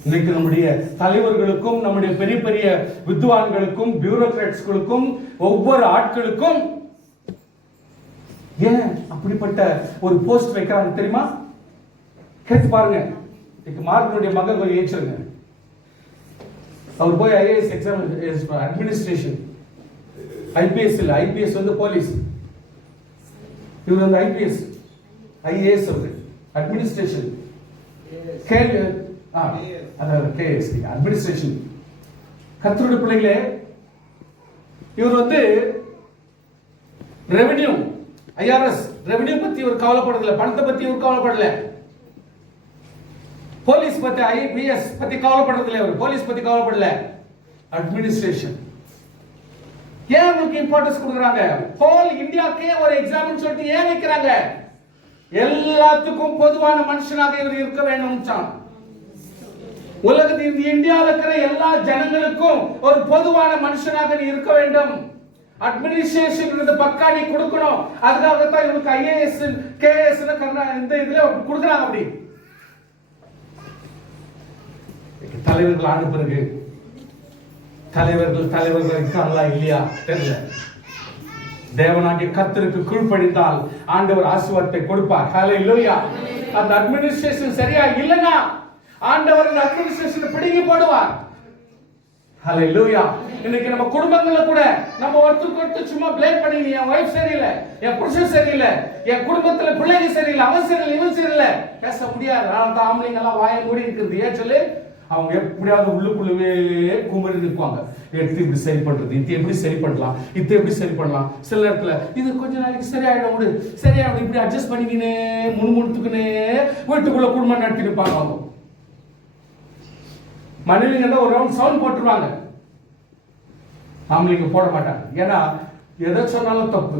இன்னைக்கு நம்முடைய தலைவர்களுக்கும் நம்முடைய பெரிய பெரிய வித்வான்களுக்கும் பியூரோக்ராட்ஸ்களுக்கும் ஒவ்வொரு ஆட்களுக்கும் ஏன் அப்படிப்பட்ட ஒரு போஸ்ட் வைக்கிறாங்க தெரியுமா? கேட்டு பாருங்க. மார்க்கனுடைய மகன் போய் ஏற்றிருங்க. அவர் போய் ஐஏஎஸ் எக்ஸாம் அட்மினிஸ்ட்ரேஷன், ஐபிஎஸ் இல்ல, ஐபிஎஸ் வந்து போலீஸ், இவர் வந்து ஐபிஎஸ் ஐஏஎஸ் அட்மினிஸ்ட்ரேஷன் அட்மினிஸ்ட்ரேஷன். கர்த்தருடைய பிள்ளைகளே, இவர் வந்து ரெவென்யூ ஐஆர்எஸ் ரெவென்யூ பத்தி இவர் கவலைப்படல, பணத்தை பத்தி இவர் கவலைப்படல, போலீஸ் பத்தி ஐபிஎஸ் பத்தி கவலைப்படுறதில்லை, இவர் போலீஸ் பத்தி கவலைப்படல, அட்மினிஸ்ட்ரேஷன். ஏன் உங்களுக்கு இம்பார்ட்டன்ஸ் கொடுக்குறாங்க? ஹோல் இந்தியாக்கே ஒரு எக்ஸாம்னு சொல்லிட்டு ஏன் வைக்கிறாங்க? எல்லாத்துக்கும் பொதுவான மனுஷனாக இவர் இருக்க வேண்டும். உலகத்தில் இந்தியாவில் இருக்கிற எல்லா ஜனங்களுக்கும் ஒரு பொதுவான மனுஷனாக நீ இருக்க வேண்டும். அட்மினிஸ்ட்ரேஷன் பக்கா நீ கொடுக்கணும். அதுக்காகத்தான் இவருக்கு ஐஏஎஸ் கேஎஸ் இந்த இதுல கொடுக்குறாங்க. அப்படி தலைவர்கள் ஆன பிறகு தலைவர்கள் இருக்காங்களா இல்லையா தெரியல. தேவனாகிய கர்த்தருக்கு கீழ்ப்படிந்தால் ஆண்டவர் ஆசீர்வாதத்தை கொடுப்பார். ஹல்லேலூயா. அந்த அட்மினிஸ்ட்ரேஷன் சரியா இல்லனா ஆண்டவர் அந்த அட்மினிஸ்ட்ரேஷனை பிடுங்கி போடுவார். ஹல்லேலூயா. இன்னைக்கு நம்ம குடும்பங்கள்ல கூட நம்ம ஒருத்தருக்கு சும்மா ப்ளேம் பண்ணி என் வைஃப் சரியில்லை, என் புருஷன் சரியில்லை, என் குடும்பத்துல பிள்ளைங்க சரியில்லை, அவன் சரியில்லை, இவன் சரியில்லை பேச முடியாது. அந்த ஆம்பளைங்க எல்லாம் வாயை மூடி இருக்கிறது. ஏன் சொல்லு, அவங்க எப்படியாவது உள்ளுக்குள்ளவே குமரி நிற்பாங்க. எடுத்து இப்படி சரி பண்றது, இது எப்படி சரி பண்ணலாம், இது எப்படி சரி பண்ணலாம். சில நேரத்துல இது கொஞ்ச நாளைக்கு சரியாயிடும், விடு சரியாயிடும், இப்படி அட்ஜஸ்ட் பண்ணிக்கினே முணுமுணுத்துக்குனே வீட்டுக்குள்ள குடும்பம் நடத்தி இருப்பாங்க. அவங்க மனைவிங்க ஒரு ரவுண்ட் சவுண்ட் போட்டுருவாங்க, ஆம்பளைங்க போட மாட்டாங்க. ஏன்னா எதை சொன்னாலும் தப்பு,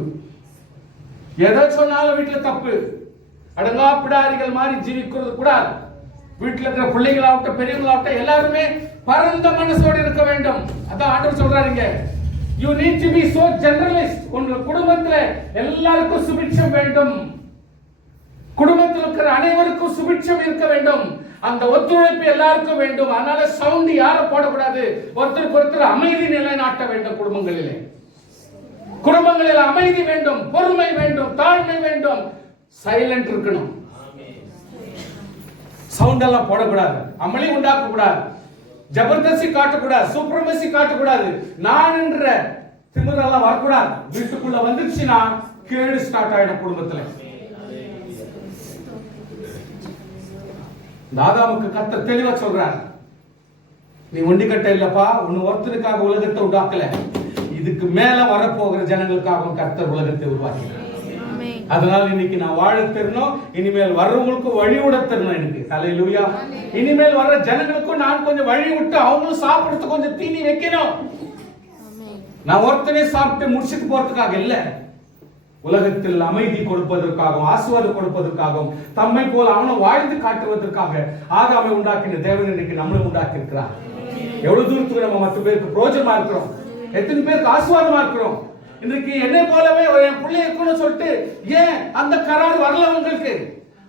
எதை சொன்னாலும் வீட்டுல தப்பு. அடங்கா பிடாரிகள் மாதிரி ஜீவிக்கிறது கூடாது. வீட்டில் இருக்கிற பிள்ளைகளாகட்டும் பெரியவங்களாகட்டும் எல்லாருமே பரந்த மனசோடு இருக்க வேண்டும். அதான் ஆண்டவர் சொல்றாருங்க, you need to be so generalist. உங்க குடும்பத்துல எல்லாருக்கும் சுபிட்சம் வேண்டும். குடும்பத்தில் இருக்கிற அனைவருக்கும் சுபிட்சம் இருக்க வேண்டும். அந்த ஒத்துழைப்பு எல்லாருக்கும் வேண்டும். அதனால சவுண்ட் யாரும் போடக்கூடாது. ஒருத்தருக்கு ஒருத்தர் அமைதி நிலைநாட்ட வேண்டும். குடும்பங்களில் அமைதி வேண்டும், பொறுமை வேண்டும், தாழ்மை வேண்டும். சைலண்ட் இருக்கணும். சவுண்ட் எல்லாம் போடக்கூடாது, அமளி உண்டாக்க கூடாது, ஜபர்தஸ்தி காட்டக்கூடாது, சுப்ரமசி காட்டக்கூடாது, நான் என்ற திமிரெல்லாம் வரக்கூடாது. வீட்டுக்குள்ள வந்துச்சுன்னா கேடு ஸ்டார்ட் ஆயிடும் குடும்பத்துல. ஆதாமுக்கு கர்த்தர் தெளிவா சொல்றார், நீ ஒண்டி கட்ட இல்லப்பா, உன் ஒருத்தனுக்காக உலகத்தை உண்டாக்கல, இதுக்கு மேல வரப்போகிற ஜனங்களுக்காக கர்த்தர் உலகத்தை உருவாக்கினார். அதனால இன்னைக்கு நான் வாழ தெரியணும், இனிமேல் வர்றவங்களுக்கு வழி விட தெரியணும். எனக்கு ஹல்லேலூயா. இனிமேல் வர்ற ஜனங்களுக்கும் நான் கொஞ்சம் வழி விட்டு அவங்களும் சாப்பிடுறதுக்கு கொஞ்சம் தீனி வைக்கணும். நான் ஒருத்தனே சாப்பிட்டு முடிச்சுட்டு போறதுக்காக இல்ல, உலகத்தில் அமைதி கொடுப்பதற்காகவும் ஆசீர்வாதம் கொடுப்பதற்காகவும் தம்மை போல அவனை வாழ்ந்து காட்டுவதற்காக ஆதாமை உண்டாக்கின தேவன் இன்னைக்கு நம்மளை உண்டாக்கி இருக்கிறார். எவ்வளவு தூரத்துக்கு நம்ம மற்ற பேருக்கு பிரோஜனமா இருக்கிறோம், எத்தனை பேருக்கு ஆசீர்வாதமா இருக்கிறோம். இன்னைக்கு என்னை போலவே என் பிள்ளை இருக்கணும்னு சொல்லிட்டு ஏன் அந்த கரார் வரல உங்களுக்கு?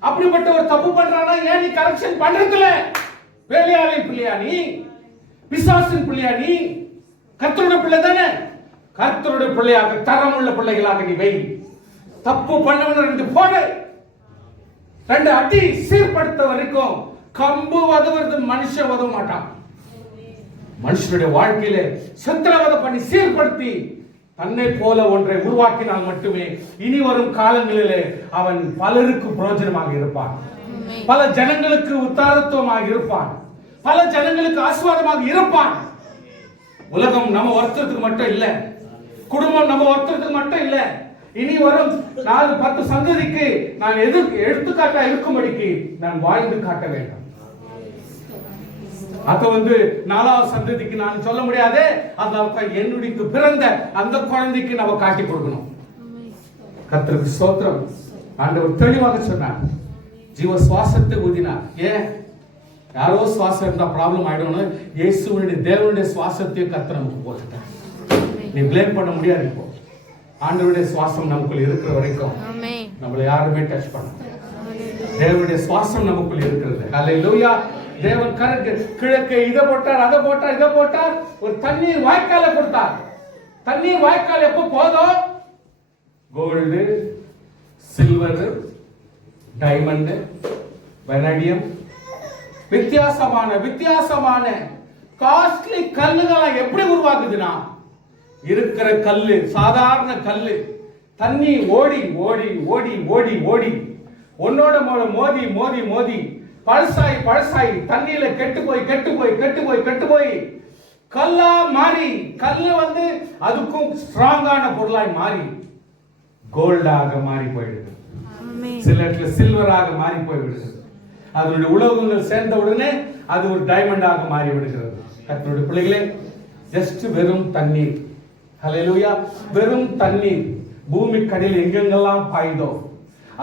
அப்படிப்பட்ட ஒரு தப்பு பண்றானா ஏன் நீ கரெக்ஷன் பண்றதுல? வேலையாளின் பிள்ளையா நீ? பிசாசின் பிள்ளையா நீ? கர்த்தருடைய பிள்ளை தானே. கர்த்தருடைய பிள்ளையாக தரமுள்ள பிள்ளைகளாக நீ வை. தப்பு பண்ணவன ரெண்டு போடு, ரெண்டு அடி சீர்படுத்த வரைக்கும் கம்பு வதவது மனுஷன் வதவ மாட்டான். மனுஷனுடைய வாழ்க்கையில சித்திரவதை பண்ணி சீர்படுத்தி தன்னை போல ஒன்றை உருவாக்கினால் மட்டுமே இனி வரும் காலங்களிலே அவன் பலருக்கு பிரயோஜனமாக இருப்பான், பல ஜனங்களுக்கு உத்தாரத்துவமாக இருப்பான், பல ஜனங்களுக்கு ஆசீர்வாதமாக இருப்பான். உலகம் நம்ம ஒருத்தருக்கு மட்டும் இல்ல, குடும்பம் நம்ம ஒருத்தருக்கு மட்டும் இல்ல, இனி வரும் 4-10 சந்ததிக்கு நான் எடுத்துக்காட்டா இருக்கும்படிக்கு நான் வாழ்ந்து காட்ட வேண்டும். அத 4வது சந்ததிக்கு நான் சொல்ல முடியாது. அதனால என்னுடைய பிறந்த அந்த குழந்தைக்கு நம்ம காட்டி கொடுக்கணும். கர்த்தருக்கு ஸ்தோத்திரம். ஆண்டவர் தெளிவாக சொன்னார், ஜீவ சுவாசத்தை ஊதினார். ஏன் யாரோ சுவாசம் இருந்தா ப்ராப்ளம் ஆயிடும்னு இயேசுவினுடைய தேவனுடைய சுவாசத்தை கர்த்தர் நமக்கு போட்டுட்டார். நீ ப்ளேம் பண்ண முடியாது. இப்போ ஆண்டவருடைய சுவாசம் நமக்குள்ள இருக்கிற வரைக்கும் நம்மள யாருமே டச் பண்ண, தேவனுடைய சுவாசம் நமக்குள்ள இருக்கிறது. ஹல்லேலூயா. தேவன் கிழக்கு இதை போட்டார், அதை போட்டார், இதை போட்டார், ஒரு தண்ணீர் வாய்க்கால கொடுத்தார். தண்ணீர் வாய்க்கால் எப்போ போதும்? கோல்டு, சில்வர், டைமண்ட், வெனடியம், வித்தியாசமான காஸ்ட்லி கல்லுகளை எப்படி உருவாக்குதுன்னா, இருக்கிற கல்லு சாதாரண கல்லு தண்ணி ஓடி ஓடி ஓடி ஓடி ஓடி ஒன்னோட மோதி மோதி மோதி பழசாய் தண்ணியில கெட்டு போய் கல்லா மாறி, கல்லு அதுக்கும் ஸ்ட்ராங்கான பொருளாய் மாறி கோல்டாக மாறி போயிடுது. சில இடத்துல சில்வராக மாறி போய்விடுது. அதனுடைய உலோகங்கள் சேர்ந்த உடனே அது ஒரு டைமண்டாக மாறி விடுகிறது. கர்த்தருடைய பிள்ளைகளே, ஜஸ்ட் வெறும் தண்ணீர், ஹல்லேலூயா, வெறும் தண்ணீர் பூமி கடையில் எங்கெங்கெல்லாம் பாய்தோ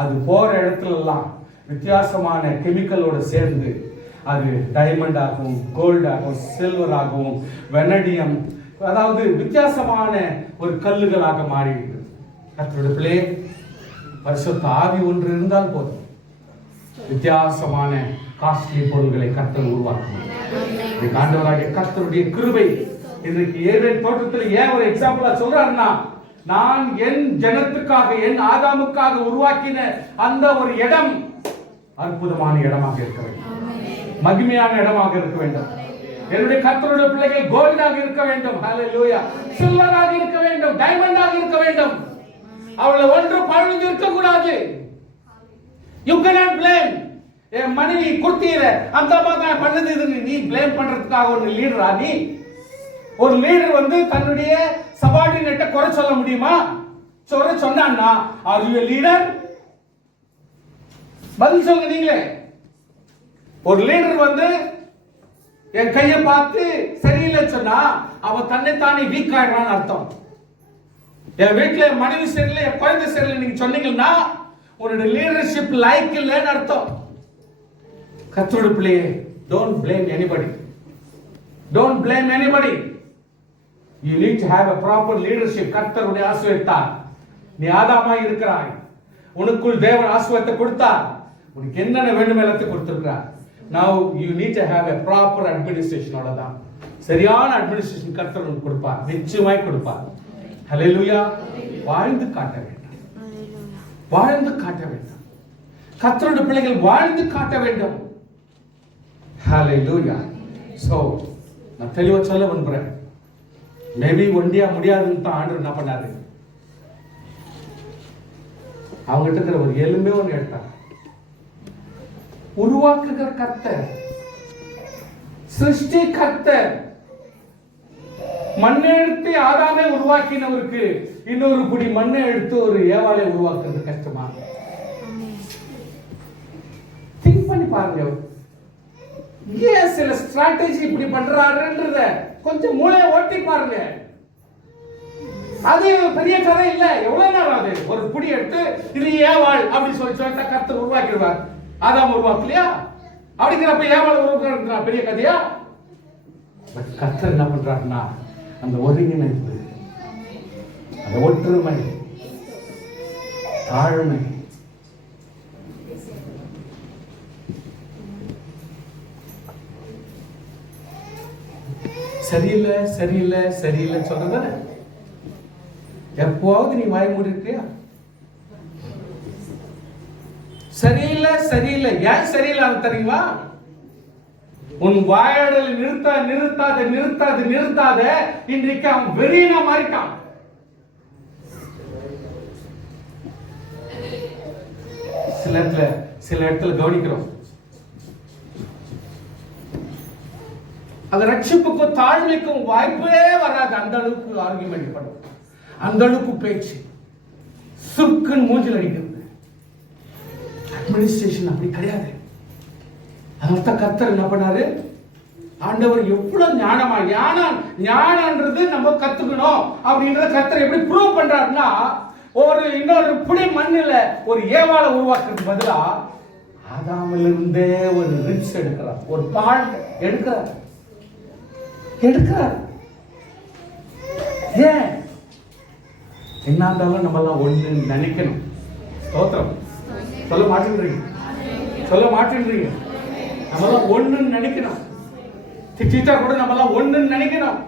அது போற இடத்துல எல்லாம் வித்தியாசமான கெமிக்கலோட சேர்ந்து அது டைமண்ட் ஆகவும் கோல்ட் ஆகவும் சில்வர் ஆகவும் வெனடியம், அதாவது வித்தியாசமான ஒரு கல்லுகளாக மாறிவிட்டது. கர்த்தருடைய பிள்ளையே, பரிசுத்த ஆவி ஒன்று இருந்தால் போதும், வித்தியாசமான காஸ்ட்லி பொருள்களை கர்த்தர் உருவாக்கும். ஆண்டவராகிய கர்த்தருடைய கிருபை இன்றைக்கு ஏதேன் தோட்டத்தில் ஏன் ஒரு எக்ஸாம்பிளா சொல்றாருன்னா, நான் என் ஜனத்துக்காக என் ஆதாமுக்காக உருவாக்கின அந்த ஒரு இடம் அற்புதமான இடமாக இருக்க வேண்டும், மகிமையான இடமாக இருக்க வேண்டும். என்னுடைய கர்த்தருடைய பிள்ளைகள் கோல்டாக இருக்க வேண்டும், ஹல்லேலூயா, சில்வராக இருக்க வேண்டும், டைமண்டாக இருக்க வேண்டும். அவளை ஒன்று பழுது இருக்க கூடாது. You cannot blame. என் மனைவி குர்த்தியில அந்த மாதிரி பண்ணது நீ பிளேம் பண்றதுக்காக ஒரு லீடரா? நீ ஒரு லீடர் தன்னுடைய சபார்டினேட்டை குறை சொல்ல முடியுமா? சொன்னா ஆர் யூ லீடர்? பதில் சொல்லுங்க நீங்களே. ஒரு லீடர் என் கையை பார்த்து சரியில்லைன்னு சொன்னா அவன் தன்னைத்தானே வீக் ஆயிடுறான்னு அர்த்தம். என் வீட்டுல மனைவி சரியில்லை, என் குழந்தை சரியில்லை நீங்க சொன்னீங்கன்னா உன்னுடைய லீடர்ஷிப் லைக் இல்லைன்னு அர்த்தம். கர்த்தருடைய பிள்ளையே, don't blame anybody. Don't blame anybody. You need to have a proper leadership. கர்த்தருடைய ஆசீர்வாதத்தால் நீ ஆதாமாய் இருக்கிறாய். உனக்குள் தேவன் ஆசீர்வாதத்தை கொடுத்தார். உனக்கு என்னென்ன வேண்டும் எல்லாத்தையும் கொடுத்துருக்கிறார். Now you need to have a proper administration. அவ்வளவுதான். சரியான அட்மினிஸ்ட்ரேஷன் கர்த்தர் உங்களுக்கு கொடுப்பார், நிச்சயமாய் கொடுப்பார். ஹல்லேலூயா. வாழ்ந்து காட்ட வேண்டும், வாழ்ந்து காட்ட வேண்டும். கர்த்தருடைய பிள்ளைகள் வாழ்ந்து காட்ட வேண்டும். ஹல்லேலூயா. சோ நான் தெளிவா சொல்ல விரும்புறேன். மேபி ஒண்டியா முடியாதுன்னு தான் ஆண்டவர் என்ன பண்ணாரு, அவங்ககிட்ட இருக்கிற ஒரு எலும்பே ஒன்று எடுத்தார். உருவாக்குகிற கர்த்தர், சிருஷ்டி கர்த்தர், மண்ணை எடுத்து ஆதாமை உருவாக்கினவருக்கு இன்னொரு குடி மண்ணை எடுத்து ஒரு ஏவாளை உருவாக்குறது கஷ்டமா? திங்க் பண்ணி பாருங்க. ஏன் சில ஸ்ட்ராட்டஜி இப்படி பண்றாருன்றத கொஞ்சம் மூளையை ஓட்டி பாருங்க. அது பெரிய கதை இல்ல. எவ்வளவு நேரம் அது ஒரு புடி எடுத்து இது ஏவாள் அப்படின்னு சொல்லிட்டா கர்த்தர் உருவாக்கிடுவார். ஆதாம் உருவாக்கலையா? அப்படிங்கிறப்ப ஏவாள் உருவாக்குறா பெரிய கதையா? பட் கர்த்தர் என்ன பண்றாருன்னா அந்த ஒருங்கிணைப்பு, அந்த ஒற்றுமை, தாழ்மை, சரியில்லை சரியில்லை சரியில்லை சொல்றத எப்போவாவது நீ வாய் மூடி இருக்கியா? சரியில்லை சரியில்லை. ஏன் சரியில்லை தெரியுமா? உன் வாயாடல் நிறுத்தாத இன்றைக்கு அவன் வெறியனா மாறிட்டான். சில இடத்துல கவனிக்கிறோம், அது ரட்சிப்புக்கும் தாழ்மைக்கும் வாய்ப்பே வராது. அந்த அளவுக்கு ஆர்கியூமெண்ட் பண்ணும், அந்த அளவுக்கு பேச்சு, சுக்குன்னு மூஞ்சில் அடிக்கிறது. அட்மினிஸ்ட்ரேஷன் அப்படி கிடையாது. அதனால கர்த்தர் என்ன பண்ணாரு, ஆண்டவர் எவ்வளவு ஞானமா, ஞானன்றது நம்ம கத்துக்கணும் அப்படின்றத கர்த்தர் எப்படி ப்ரூவ் பண்றாருன்னா, இன்னொரு புடி மண்ணில ஒரு ஏவாளை உருவாக்குறதுக்கு பதிலா ஆதாமில் இருந்தே ஒரு ரிப்ஸ் எடுக்கிறார், ஒரு பால் எடுக்கிறார். ஏன் என்ன இருந்தாலும் நம்ம எல்லாம் ஒண்ணு நினைக்கணும். ஸ்தோத்திரம். சொல்ல மாட்டேன்றீங்க நம்ம எல்லாம் ஒண்ணுன்னு நினைக்கணும். திட்டா கூட நம்ம எல்லாம் ஒண்ணுன்னு நினைக்கணும்.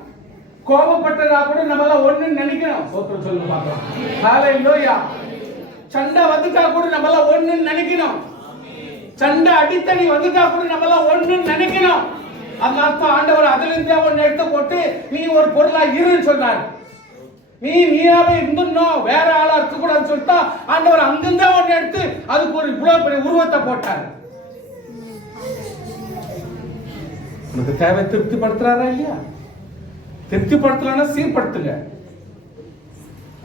கோபப்பட்டதா கூட நம்ம எல்லாம் ஒண்ணுன்னு நினைக்கணும். ஸ்தோத்திரம் சொல்லுங்க பார்க்கலாம். ஹல்லேலூயா. சண்டை வந்துட்டா கூட நம்ம எல்லாம் ஒண்ணுன்னு நினைக்கணும். சண்டை அடித்தடி வந்துட்டா கூட நம்ம எல்லாம் ஒண்ணுன்னு நினைக்கணும். அந்த அர்த்தம் ஆண்டவர் அதுல இருந்தே ஒன்னு எடுத்து போட்டு நீ ஒரு பொருளா இருன்னு சொன்னார். நீயாவே இருந்துடணும், வேற ஆளா இருக்க கூடாதுன்னு சொல்லிட்டா ஆண்டவர் அங்கிருந்தே ஒன்னு எடுத்து அதுக்கு ஒரு இவ்வளவு பெரிய உருவத்தை போட்டார். உனக்கு தேவை திருப்திப்படுத்துறாரா இல்லையா? திருப்திப்படுத்தலன்னா சீர்படுத்துங்க.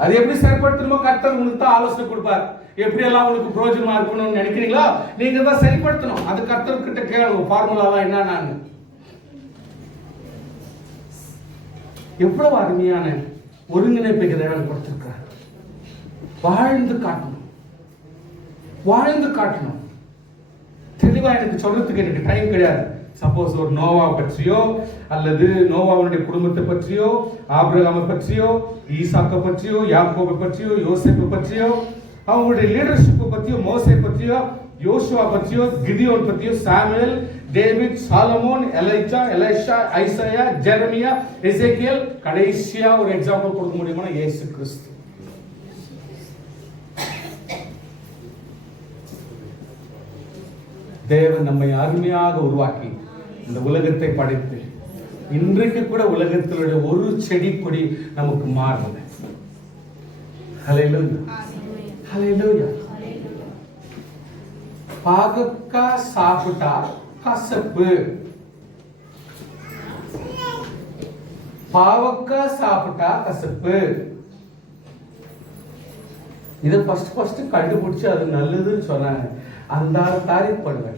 அது எப்படி சரிப்படுத்தணுமோ கர்த்தர் உங்களுக்கு தான் ஆலோசனை கொடுப்பார். எப்படி எல்லாம் உங்களுக்கு பிரயோஜனமா இருக்கணும்னு நினைக்கிறீங்களோ நீங்க தான் சரிப்படுத்தணும். அது கர்த்தர் கிட்ட கேளுங்க, ஃபார்முலாவா என்னன்னு. எவ்வளவு அருமையான ஒருங்கிணைப்பை தேவன் கொடுத்திருக்கிறார். வாழ்ந்து காட்டணும். தெளிவா எனக்கு சொல்றதுக்கு எனக்கு டைம் கிடையாது. சப்போஸ் ஒரு நோவா பற்றியோ அல்லது நோவாவுடைய குடும்பத்தை பற்றியோ, ஆபிரகாமை பற்றியோ, ஈசாக்கை பற்றியோ, யாக்கோபை பற்றியோ, யோசேப்பை பற்றியோ, அவங்களுடைய லீடர்ஷிப்பை பற்றியோ, மோசே பற்றியோ, யோசுவா பற்றியோ, கிதியோன் பற்றியோ, Samuel, David, Solomon, Elisha, Isaiah, Jeremiah, எசேக்கியேல், கடைசியா ஒரு எக்ஸாம்பிள் கொடுக்க முடியுமா? இயேசு கிறிஸ்து. தேவன் நம்மை அருமையாக உருவாக்கி இந்த உலகத்தை படைத்து இன்றைக்கு கூட உலகத்திலுடைய ஒரு செடி கொடி நமக்கு மாறல. ஹல்லேலூயா. ஹல்லேலூயா. பாகக்காய் சாப்பிட்டா கசப்பு, பாவக்காய் சாப்பிட்டா கசப்பு. இதை ஃபர்ஸ்ட் கண்டுபிடிச்சு அது நல்லதுன்னு சொன்னாங்க. அந்த தாரிஃப் பண்ணுங்க.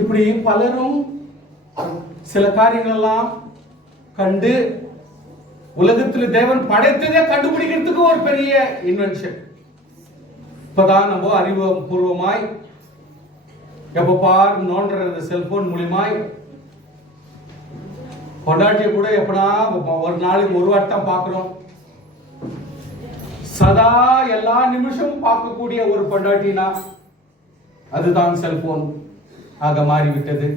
இப்படி பலரும் சில காரியங்களெல்லாம் கண்டு உலகத்தில் தேவன் படைத்ததே கண்டுபிடிக்கிறதுக்கு ஒரு பெரிய இன்வென்ஷன். இப்பதான் நம்ம அறிவுபூர்வமாய் எப்ப பார் நோண்டுற செல்போன் மூலியமாய் பொண்டாட்டியை கூட எப்படா ஒரு நாளைக்கு ஒரு வாட்டம் பார்க்கிறோம். சதா எல்லா நிமிஷமும் பார்க்கக்கூடிய ஒரு பொண்டாட்டினா அதுதான் செல்போன் ஆக மாறிவிட்டது.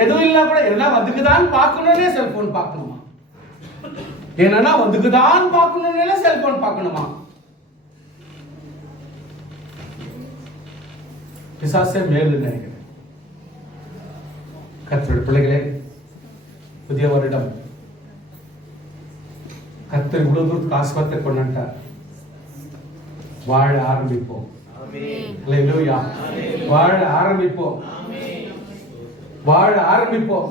எதுவும் இல்ல கூட என்ன வந்துக்குதான் பார்க்கணும்னே செல்போன் பார்க்கணுமா? என்னன்னா வந்துக்குதான் பார்க்கணும்னே செல்போன் பார்க்கணுமா? பிசாசே மேல் நினைக்கிறேன். கர்த்தருடைய பிள்ளைகளே, புதிய வருடம் கர்த்தர் இவ்வளவு தூரத்துக்கு ஆசீர்வாதத்தை கொண்டாட்டார். வாழ ஆரம்பிப்போம். அல்லேலூயா. வாழ ஆரம்பிப்போம். வாழ ஆரம்பிப்போம்.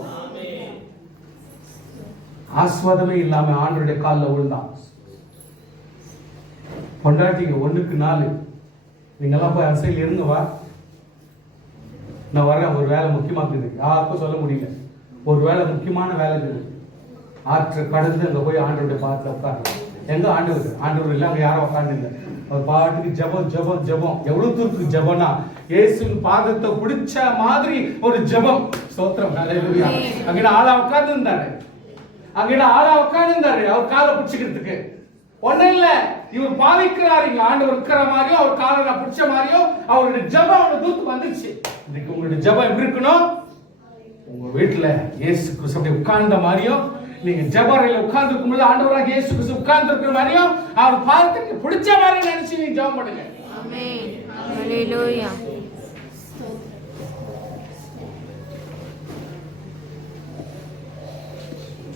ஆஸ்வாதமே இல்லாம ஆண்டவருடைய காலில் விழுந்தான். பொண்டாட்டிங்க 1க்கு 4 நீங்கெல்லாம் போய் அரசியல் இருங்க, வா நான் வரேன், ஒரு வேலை முக்கியமா இருக்குது, யாருக்கும் சொல்ல முடியல, ஒரு வேலை முக்கியமான வேலை இருக்குது, ஆற்று கடந்து அங்க போய் ஆண்டவருடைய பாதத்துல உட்கார்றோம். எங்க ஆண்டவர் இல்லை, அங்க யாரும் உட்கார்ந்து இல்லை. அவர் பாட்டுக்கு ஜபம் ஜபம் ஜபம். எவ்வளவு தூரத்துக்கு ஜபம்னா இயேசுவின் பாதத்தை பிடிச்ச மாதிரி ஒரு ஜபம். ஸ்தோத்திரம். ஹல்லேலூயா. அங்க ஆளா உட்கார்ந்து இருந்தாரு. அவர் காலை பிடிச்சுக்கிறதுக்கு ஒண்ணு இல்ல. இவர் பாவிக்கிறார், இங்க ஆண்டவர் இருக்கிற மாதிரியும் அவர் காலை பிடிச்ச மாதிரியும் அவருடைய ஜபம் அவருடைய தூத்து வந்துச்சு. இன்னைக்கு உங்களுடைய ஜபம் எப்படி இருக்கணும்? உங்க வீட்டுல இயேசு கிறிஸ்து உட்கார்ந்த மாதிரியும், நீங்க ஜபரையில உட்கார்ந்து இருக்கும்போது ஆண்டவராக இயேசு கிறிஸ்து உட்கார்ந்து இருக்கிற மாதிரியும் அவர் பாதத்துக்கு பிடிச்ச மாதிரி நினைச்சு நீங்க ஜெபம் பண்ணுங்க. ஆமென். ஹல்லேலூயா.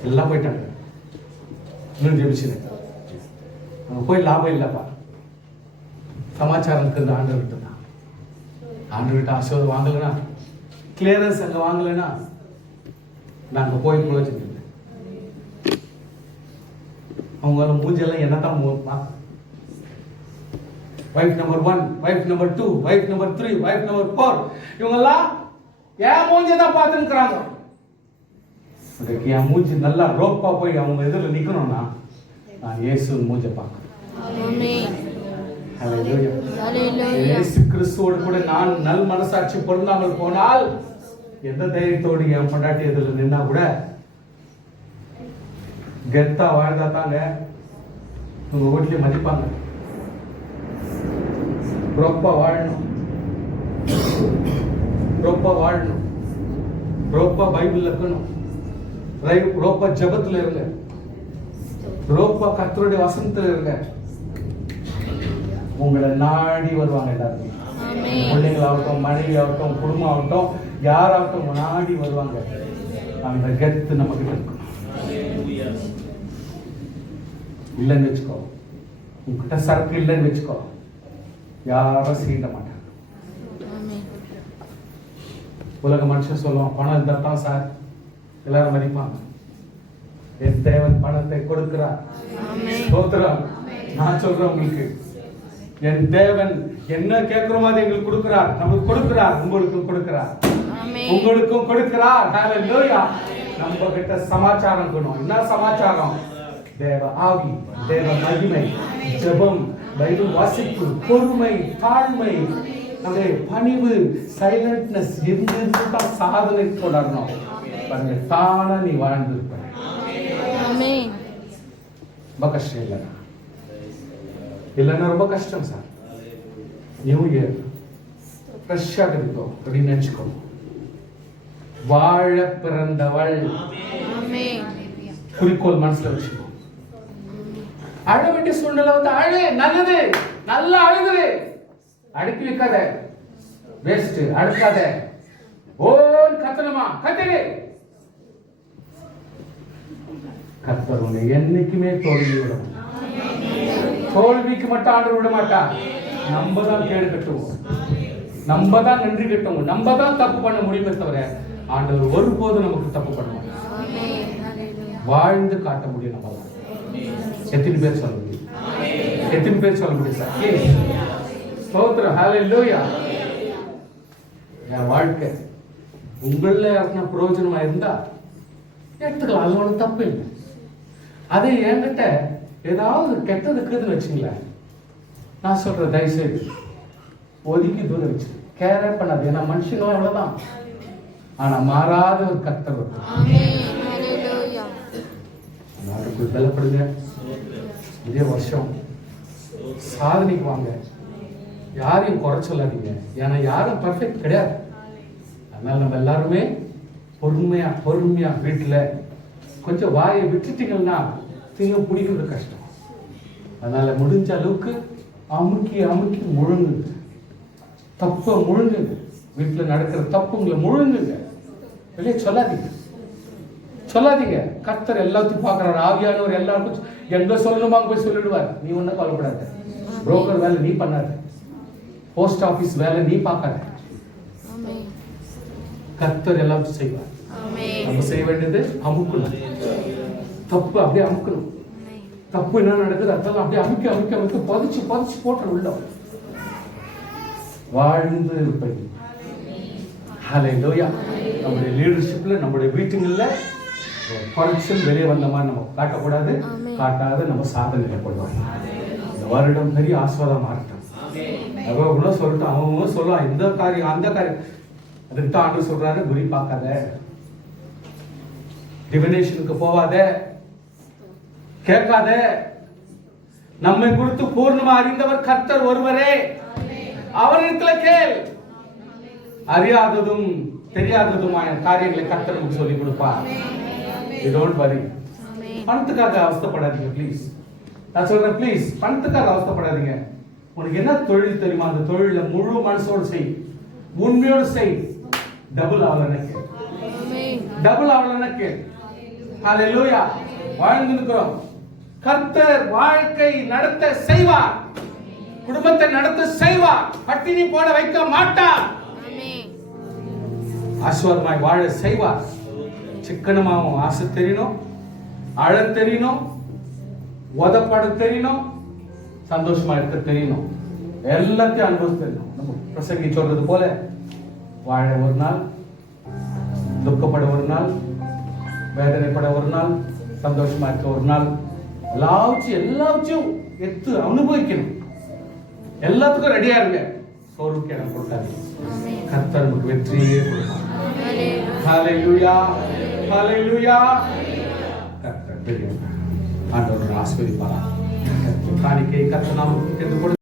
எல்லாம் போயிட்டாங்க. இன்னும் ஜெபிச்சுங்க. அங்க போய் லாபம் இல்லப்பா. சமாச்சாரம் இருக்கிறது ஆண்டவர்கிட்ட தான். ஆண்டவர்கிட்ட ஆசீர்வாதம் வாங்கலனா, கிளியரன்ஸ் அங்க வாங்கலனா, நாங்க போய் பிரயோஜனம் இல்லை. அவங்க மூஞ்செல்லாம் என்னதான் wife number 1, wife number 2, wife number 3, wife number 4 இவங்கெல்லாம் ஏன் மூஞ்சதான் பார்த்துக்கிறாங்க. அதுக்கு என் மூஞ்சி நல்லா ரோப்பா போய் அவங்க எதிரில் நிக்கணும்னா நான் இயேசு மூஞ்ச பார்க்கணும். இயேசு கிறிஸ்துவோடு கூட நான் நல் மனசாட்சி பொருந்தாமல் போனால் எந்த தைரியத்தோடு என் பொண்டாட்டி எதிரில் நின்னா கூட கெத்தா வாழ்ந்தா தாங்க உங்க வீட்லயே மதிப்பாங்க. ரோப்பா வாழணும், ரோப்பா வாழணும், ரோப்பா பைபிள் இருக்கணும், ரோப்பா ஜபத்துல இருங்க, ரோப்பா கர்த்தருடைய வசனத்துல இருங்க. உங்களை நாடி வருவாங்க எல்லாருமே. பிள்ளைங்களாகட்டும், மனைவி ஆகட்டும், குடும்பம் ஆகட்டும், யாராகட்டும் நாடி வருவாங்க. அந்த கெத்து நமக்கு இருக்கும். இல்லைன்னு வச்சுக்கோ, உங்ககிட்ட சரக்கு இல்லைன்னு வச்சுக்கோ, யாரும் சீண்ட மாட்டாங்க. உலக மனுஷன் சொல்லுவான், பணம் இருந்தா தான் சார் எல்லாரும் மதிப்பாங்க. என் தேவன் பணத்தை கொடுக்கிறார். ஸ்தோத்திரம். நான் சொல்றேன் உங்களுக்கு, என் தேவன் என்ன கேட்கிறோமோ அதை எங்களுக்கு கொடுக்கிறார். நமக்கு கொடுக்கிறார், உங்களுக்கும் கொடுக்கிறார், உங்களுக்கும் கொடுக்கிறார். ஹல்லேலூயா. நம்ம கிட்ட சமாச்சாரம் இருக்கணும். என்ன சமாச்சாரம்? தேவ ஆவி, தேவ மகிமை, ஜெபம், பைபிள் வாசிப்பு, பொறுமை, தாழ்மை, நம்முடைய பணிவு, சைலண்ட்னஸ் இருந்து தான் சாதனை தொடரணும். பாருங்க, தானா நீ வாழ்ந்திருப்ப. ரொம்ப கஷ்டம் இல்லைன்னா இல்லைன்னா ரொம்ப கஷ்டம் சார். நியூ இயர் ஃப்ரெஷ்ஷாக இருக்கும் அப்படின்னு நினைச்சுக்கோ. வாழ பிறந்தவள் குறிக்கோள் மனசுல வச்சுக்கோ. அழ வேண்டிய சூழ்நிலை வந்து அழு, நல்லது, நல்லா அழுது, அடுக்கி வைக்காத, வேஸ்ட் அடுக்காத, ஓன் கத்தனமா கத்திரு. கர்த்தர் உன்னை என்னைக்குமே தோல்வி விட மாட்டார். தோல்விக்கு மட்டும் ஆண்டவர் விட மாட்டார். நம்ம தான் கேடு கட்டுவோம், நம்ம தான் நன்றி கட்டுவோம், நம்ம தான் தப்பு பண்ண முடியுமே தவிர ஆண்டவர் ஒருபோதும் நமக்கு தப்பு பண்ண மாட்டார். வாழ்ந்து காட்ட முடியும். நம்ம எத்தனை பேர் சொல்ல முடியும்? எத்தனை பேர் சொல்ல முடியும் சார்? ஸ்தோத்திரம். ஹல்லேலூயா. என் வாழ்க்கை உங்கள யாருன்னா பிரயோஜனமா இருந்தா எடுத்துக்கலாம், அது ஒன்றும் தப்பு இல்லை. அதே என்கிட்ட ஏதாவது கெட்டது இருக்குதுன்னு வச்சுங்களேன், நான் சொல்றேன், தயவுசெய்து ஒதுக்கி தூரம் வச்சு கேரே பண்ணாது. ஏன்னா மனுஷங்களும் அவ்வளவுதான். ஆனா மாறாத ஒரு கர்த்தர் நாட்டுக்குள் பலப்படுங்க. இதே வருஷம் சாதனைக்கு வாங்க. யாரையும் குறை சொல்லாதீங்க. ஏன்னா யாரும் பர்ஃபெக்ட் கிடையாது. அதனால நம்ம எல்லாருமே பொறுமையா வீட்டுல கொஞ்சம் வாயை விட்டுட்டீங்கன்னா திங்க பிடிக்கிறது கஷ்டம். அதனால முடிஞ்ச அளவுக்கு அமுக்கி முழுங்குங்க. தப்ப முழுங்குங்க. வீட்டுல நடக்கிற தப்புங்களை முழுங்குங்க. வெளியே சொல்லாதீங்க. கர்த்தர் எல்லாத்தையும் பார்க்கிறார். ஆவியானவர் எல்லாருக்கும் எங்க சொல்லணுமா போய் சொல்லிடுவார். நீ ஒன்னும் கவலைப்படாத. புரோக்கர் வேலை நீ பண்ணாத. போஸ்ட் ஆபீஸ் வேலை நீ பார்க்காத. கர்த்தர் எல்லாத்தையும் செய்வார். நம்ம செய்ய வேண்டியது அமுக்கணும். தப்பு அப்படியே அமுக்கணும். தப்பு என்ன நடக்குது அதெல்லாம் அப்படியே அமுக்கி பதிச்சு போட்டு உள்ள வாழ்ந்து இருப்பது. ஹல்லேலூயா. நம்முடைய லீடர்ஷிப்ல நம்முடைய வீட்டுங்கள்ல குறைச்சல் வெளியே வந்த மாதிரி நம்ம காட்டக்கூடாது. காட்டாத நம்ம சாதனை போடுவோம். இந்த வருடம் பெரிய ஆஸ்வாதமா இருக்கட்டும். எவ்வளோ சொல்லட்டும். அவங்க சொல்லுவான் இந்த காரியம் அந்த காரியம். அதுக்கு தான் ஆண்டு சொல்றாரு, குறி பார்க்காத, டிவினேஷனுக்கு போவாத, கேட்காத. நம்மை குறித்து பூர்ணமா அறிந்தவர் கர்த்தர் ஒருவரே. அவரிடத்துல கேள். அறியாததும் தெரியாததுமான காரியங்களை கர்த்தர் நமக்கு சொல்லிக் கொடுப்பார். You don't worry. பணத்துக்காக அவஸ்தைப்படாதீங்க ப்ளீஸ். நான் சொல்றேன் ப்ளீஸ், பணத்துக்காக அவஸ்தைப்படாதீங்க. உனக்கு என்ன தொழில் தெரியுமா, அந்த தொழில முழு மனசோடு செய், உண்மையோடு செய். டபுள் ஆவலன கேள். ஹல்லேலூயா. வாழ்ந்து இருக்கிறோம். கர்த்தர் வாழ்க்கை நடத்த செய்வார். குடும்பத்தை நடத்த செய்வார். பட்டினி போட வைக்க மாட்டார். ஆசீர்வாதமாய் வாழ செய்வார். சிக்கனமாவும் ஆசை தெரியணும், அழ தெரியணும், உதப்பட தெரியணும், சந்தோஷமா இருக்க தெரியணும், எல்லாத்தையும் அனுபவித்து தெரியணும். நம்ம பிரசங்கி சொல்றது போல வாழ ஒரு நாள், துக்கப்பட ஒரு நாள், வேதனைப்பட ஒரு நாள், சந்தோஷமா இருக்க ஒரு நாள், எல்லாவற்றையும் எடுத்து அனுபவிக்கணும். எல்லாத்துக்கும் ரெடியா இருங்க. சோர்வுக்கு இடம் கொடுக்காதீங்க. கர்த்தர் நமக்கு வெற்றியே கொடுப்பார். ஹல்லேலூயா. கர்த்தர் பெரியவர். ஆண்டவர் ஆசீர்வதிப்பார். காணிக்கை கர்த்தர் நாமத்துக்கு